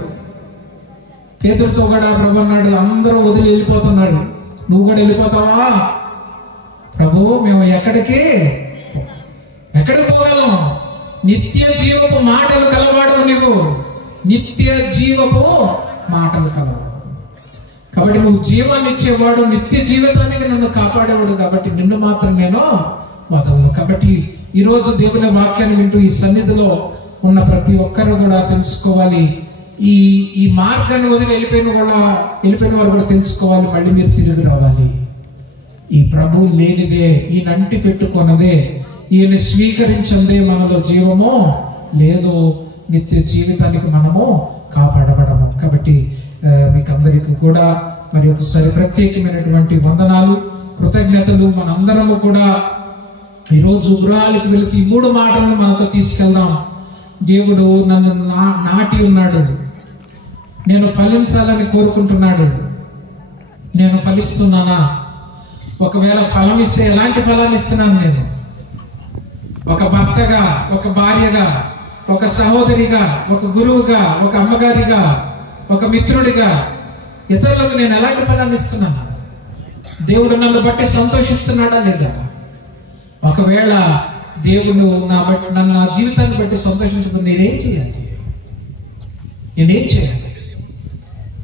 పేతురుతో కూడా ప్రభు అన్నాడు, అందరూ వదిలి వెళ్ళిపోతున్నారు, నువ్వు కూడా వెళ్ళిపోతావా? ప్రభు మేము ఎక్కడికి పోగలం? నిత్య జీవపు మాటలు కలవాడు నువ్వు, నిత్య జీవపు మాటలు కలవాడు. కాబట్టి నువ్వు జీవాన్ని ఇచ్చేవాడు, నిత్య జీవితానికి నన్ను కాపాడేవాడు, కాబట్టి నిన్ను మాత్రం నేను వదలను. కాబట్టి ఈరోజు దేవుని వాక్యాన్ని వింటూ ఈ సన్నిధిలో ఉన్న ప్రతి ఒక్కరు కూడా తెలుసుకోవాలి, ఈ మార్గాన్ని వదిలి వెళ్ళిపోయిన వారు కూడా తెలుసుకోవాలి, మళ్ళీ మీరు తిరిగి రావాలి. ఈ ప్రభు లేనిదే, ఈయన అంటి పెట్టుకున్నదే, ఈయన స్వీకరించందే మనలో జీవము లేదు, నిత్య జీవితానికి మనము కాపాడబడము. కాబట్టి మీకు అందరికీ కూడా మరి ఒకసారి ప్రత్యేకమైనటువంటి వందనాలు, కృతజ్ఞతలు. మనందరము కూడా ఈరోజు గృహాలకు వెళుతూ ఈ 3 మాటలను మనతో తీసుకెళ్దాం. దేవుడు నన్ను నాటి ఉన్నాడు, నేను ఫలించాలని కోరుకుంటున్నాడు, నేను ఫలిస్తున్నానా? ఒకవేళ ఫలం ఇస్తే ఎలాంటి ఫలాన్ని ఇస్తున్నాను నేను? ఒక భర్తగా, ఒక భార్యగా, ఒక సహోదరిగా, ఒక గురువుగా, ఒక అమ్మగారిగా, ఒక మిత్రుడిగా ఇతరులకు నేను ఎలాంటి ఫలాన్ని ఇస్తున్నాను? దేవుడు నన్ను బట్టి సంతోషిస్తున్నాడా లేదా? ఒకవేళ దేవుడు నా జీవితాన్ని బట్టి సంతోషించకుండా నేనేం చేయాలి?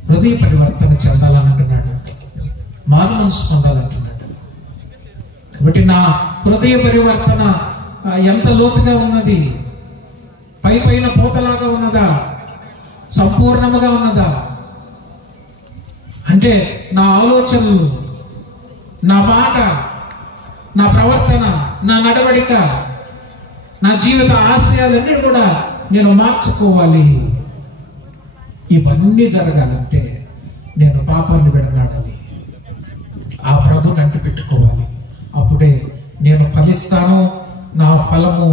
హృదయ పరివర్తన చెందాలంటున్నాడు, మారు మనసు పొందాలంటున్నాడు. కాబట్టి నా హృదయ పరివర్తన ఎంత లోతుగా ఉన్నది? పైన పూతలాగా ఉన్నదా? సంపూర్ణముగా ఉన్నదా? అంటే నా ఆలోచనలు, నా మాట, నా ప్రవర్తన, నా నడవడిక, నా జీవిత ఆశయాలన్నీ కూడా నేను మార్చుకోవాలి. ఇవన్నీ జరగాలంటే నేను పాపాన్ని విడనాడాలి, ఆ ప్రభుని అంటి పెట్టుకోవాలి. అప్పుడే నేను ఫలిస్తాను. నా ఫలము,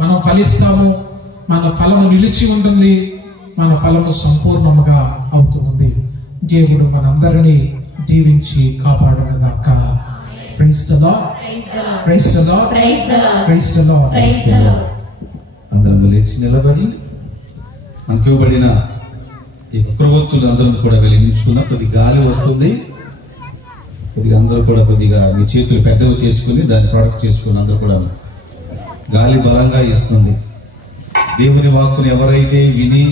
మనం ఫలిస్తాము, మన ఫలము నిలిచి ఉంటుంది, మన ఫలము సంపూర్ణముగా అవుతుంది. దేవుడు మనందరినీ దీవించి కాపాడుగాక. Praise the lord, praise the lord, praise the lord. అందరం లేచి నిలబడి మనకి ఇవ్వబడిన ఈ ఉగ్రవత్తులు అందరం కూడా వెలిగించుకున్నాం. కొద్ది గాలి వస్తుంది, కొద్దిగా అందరూ కూడా కొద్దిగా మీ చేతులు పెద్దవి చేసుకుని దాన్ని ప్రొడక్ట్ చేసుకుని అందరూ కూడా గాలి బలంగా ఇస్తుంది. దేవుని వాక్కుని ఎవరైతే విని